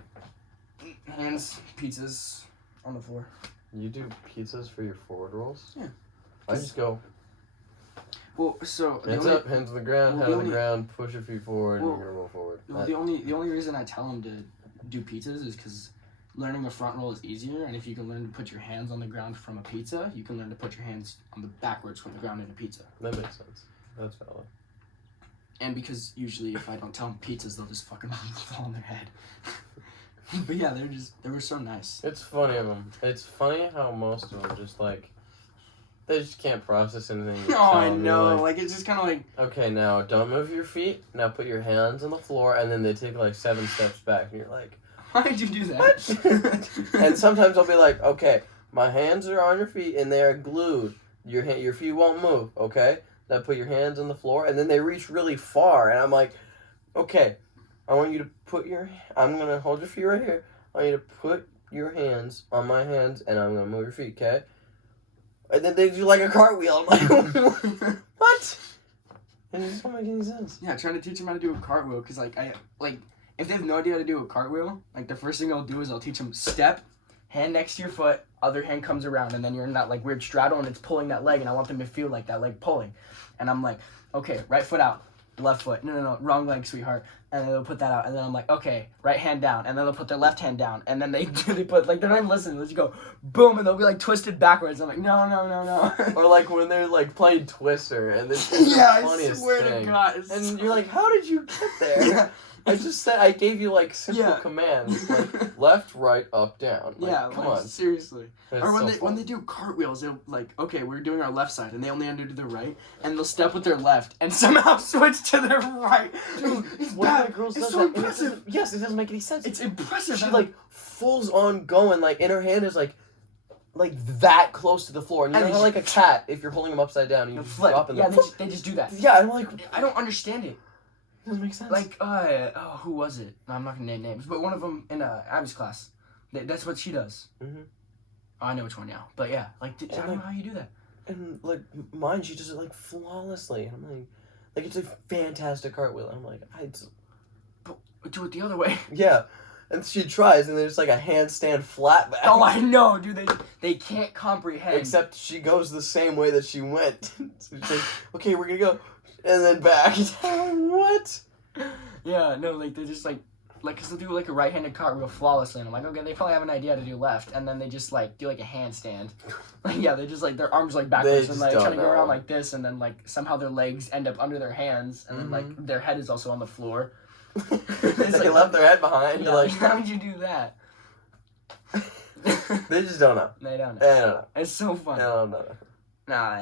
Hands, pizzas, on the floor. You do pizzas for your forward rolls? Yeah. I just go. Well, so hands up, hands on the ground, head on the ground, push your feet forward, and you're gonna roll forward. Well, the only reason I tell them to do pizzas is because learning a front roll is easier, and if you can learn to put your hands on the ground from a pizza, you can learn to put your hands on the backwards from the ground in a pizza. That makes sense. That's valid. And because usually if I don't tell them pizzas, they'll just fucking fall on their head. But yeah, they were so nice. It's funny of them. It's funny how most of them just like they just can't process anything. you Oh, tell I 'em. You're know. like, Like it's just kind of like. okay, now don't move your feet. Now put your hands on the floor, and then they take like 7 steps back, and you're like, Why did you do that? and sometimes I'll be like, okay, my hands are on your feet and they are glued. Your feet won't move. Okay, now put your hands on the floor, and then they reach really far, and I'm like, okay, I want you to put I'm gonna hold your feet right here. I want you to put your hands on my hands, and I'm gonna move your feet. Okay, and then they do like a cartwheel. I'm like, what? It just don't make any sense. Yeah, trying to teach them how to do a cartwheel, because if they have no idea how to do a cartwheel, like the first thing I'll do is I'll teach them step, hand next to your foot, other hand comes around, and then you're in that like weird straddle and it's pulling that leg, and I want them to feel like that leg pulling. And I'm like, okay, right foot out, left foot, no, wrong leg, sweetheart. And then they'll put that out, and then I'm like, okay, right hand down, and then they'll put their left hand down, and then they put like they're not even listening. They'll just go boom, and they'll be like twisted backwards. I'm like, no. Or like when they're like playing Twister, and this is Yeah, the I funniest swear thing. to God. it's And so- you're like, how did you get there? Yeah. I gave you like simple Yeah. commands, like left, right, up, down. Like, Yeah, come like, on. seriously. It's Or when so when fun. they do cartwheels, they'll like, okay, we're doing our left side, and they only undo to the right, and they'll step with their left, and somehow switch to their right. Dude, it's one of bad. my girls It's does so that, and it impressive. doesn't- yes, it doesn't make any sense. It's impressive. She I'm like fulls on going, like in her hand is like that close to the floor, and you And know how they like a cat, if you're holding him upside down, and you the flip. drop in Yeah, the they just do that. yeah, I'm like, it I don't understand it. doesn't make sense. Like, who was it? No, I'm not gonna name names, but one of them in Abby's class. That's what she does. Mhm. Oh, I know which one now. But yeah, like, I don't know how you do that. and like mine, she does it like flawlessly, and I'm like it's a fantastic cartwheel. And I'm like, Do it the other way. yeah. And she tries, and there's like a handstand flat back. Oh, I know, dude. They can't comprehend. Except she goes the same way that she went. So she's like, okay, we're gonna go, and then back. What? Yeah, no, like they're just like, cause they'll do like a right-handed cartwheel flawlessly, and I'm like, okay, they probably have an idea how to do left, and then they just like do like a handstand. Like, yeah, they just like their arms like backwards and just like don't trying to go know. around like this, and then like somehow their legs end up under their hands, and then like Mm-hmm. their head is also on the floor. They left their head behind. Yeah, Like how would you do that? they just don't know. They don't know. They don't know. It's so fun. They don't know. Nah,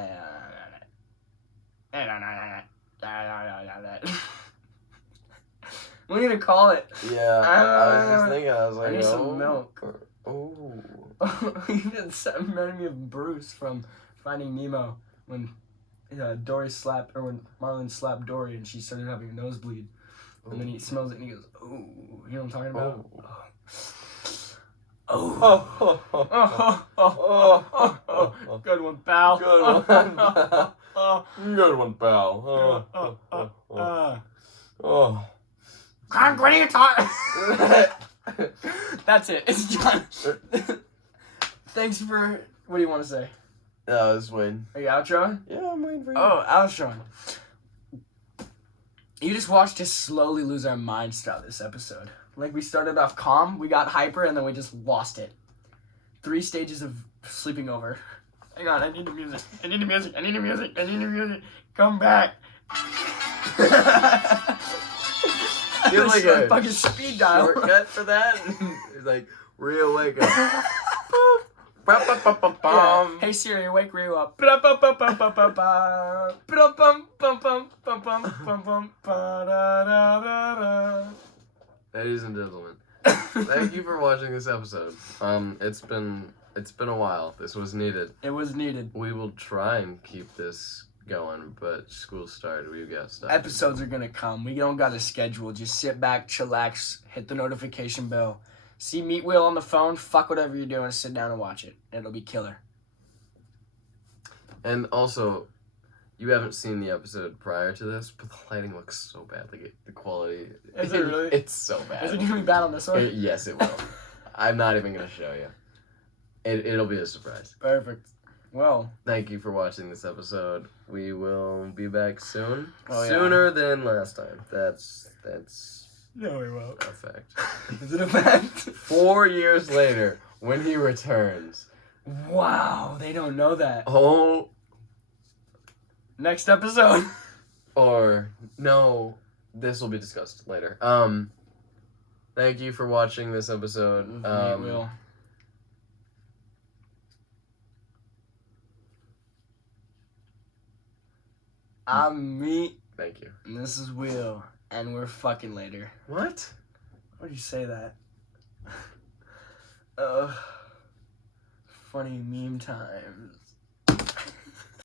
we need to call it. Yeah, I was just thinking. I was like, I need some oh, milk. Oh. You just reminded me of Bruce from Finding Nemo when Dory slapped, or when Marlin slapped Dory and she started having a nosebleed. And then he smells it and he goes, "Oh, you know what I'm talking about?" Oh, oh, good one, pal. Good one, pal. Oh, Good one, pal. Oh. Frank, what are you talking? That's it. It's done. Thanks for. What do you want to say? Yeah, I was waiting. Are you outroing? Yeah, I'm waiting for you. Oh, outroing. You just watched us slowly lose our minds throughout this episode. Like, we started off calm, we got hyper, and then we just lost it. 3 stages of sleeping over. Hang on, I need the music. I need the music. I need the music. I need the music. Come back. You're like a fucking speed dial. shortcut for that? It's like, reawaken. Yeah. Hey Siri, wake Ryu up. Ladies and gentlemen, thank you for watching this episode. It's been a while. This was needed. It was needed. We will try and keep this going, but school started. We've got stuff. Episodes are gonna come. We don't got a schedule. Just sit back, chillax, hit the notification bell. See Meat Wheel on the phone. Fuck whatever you're doing. Sit down and watch it. It'll be killer. And also, you haven't seen the episode prior to this, but the lighting looks so bad. Like the quality. Is it really? It's so bad. Is it gonna be bad on this one? Yes, it will. I'm not even gonna show you. It'll be a surprise. Perfect. Well, Thank you for watching this episode. We will be back soon. Oh, yeah. Sooner than last time. That's no, we won't. a fact. Is it a fact? 4 years later, when he returns. Wow, they don't know that. Oh, Next episode. or no, this will be discussed later. Thank you for watching this episode. Will. I'm Meat, Thank you. and this is Will, and we're fucking later. What? Why do you say that? Funny meme times.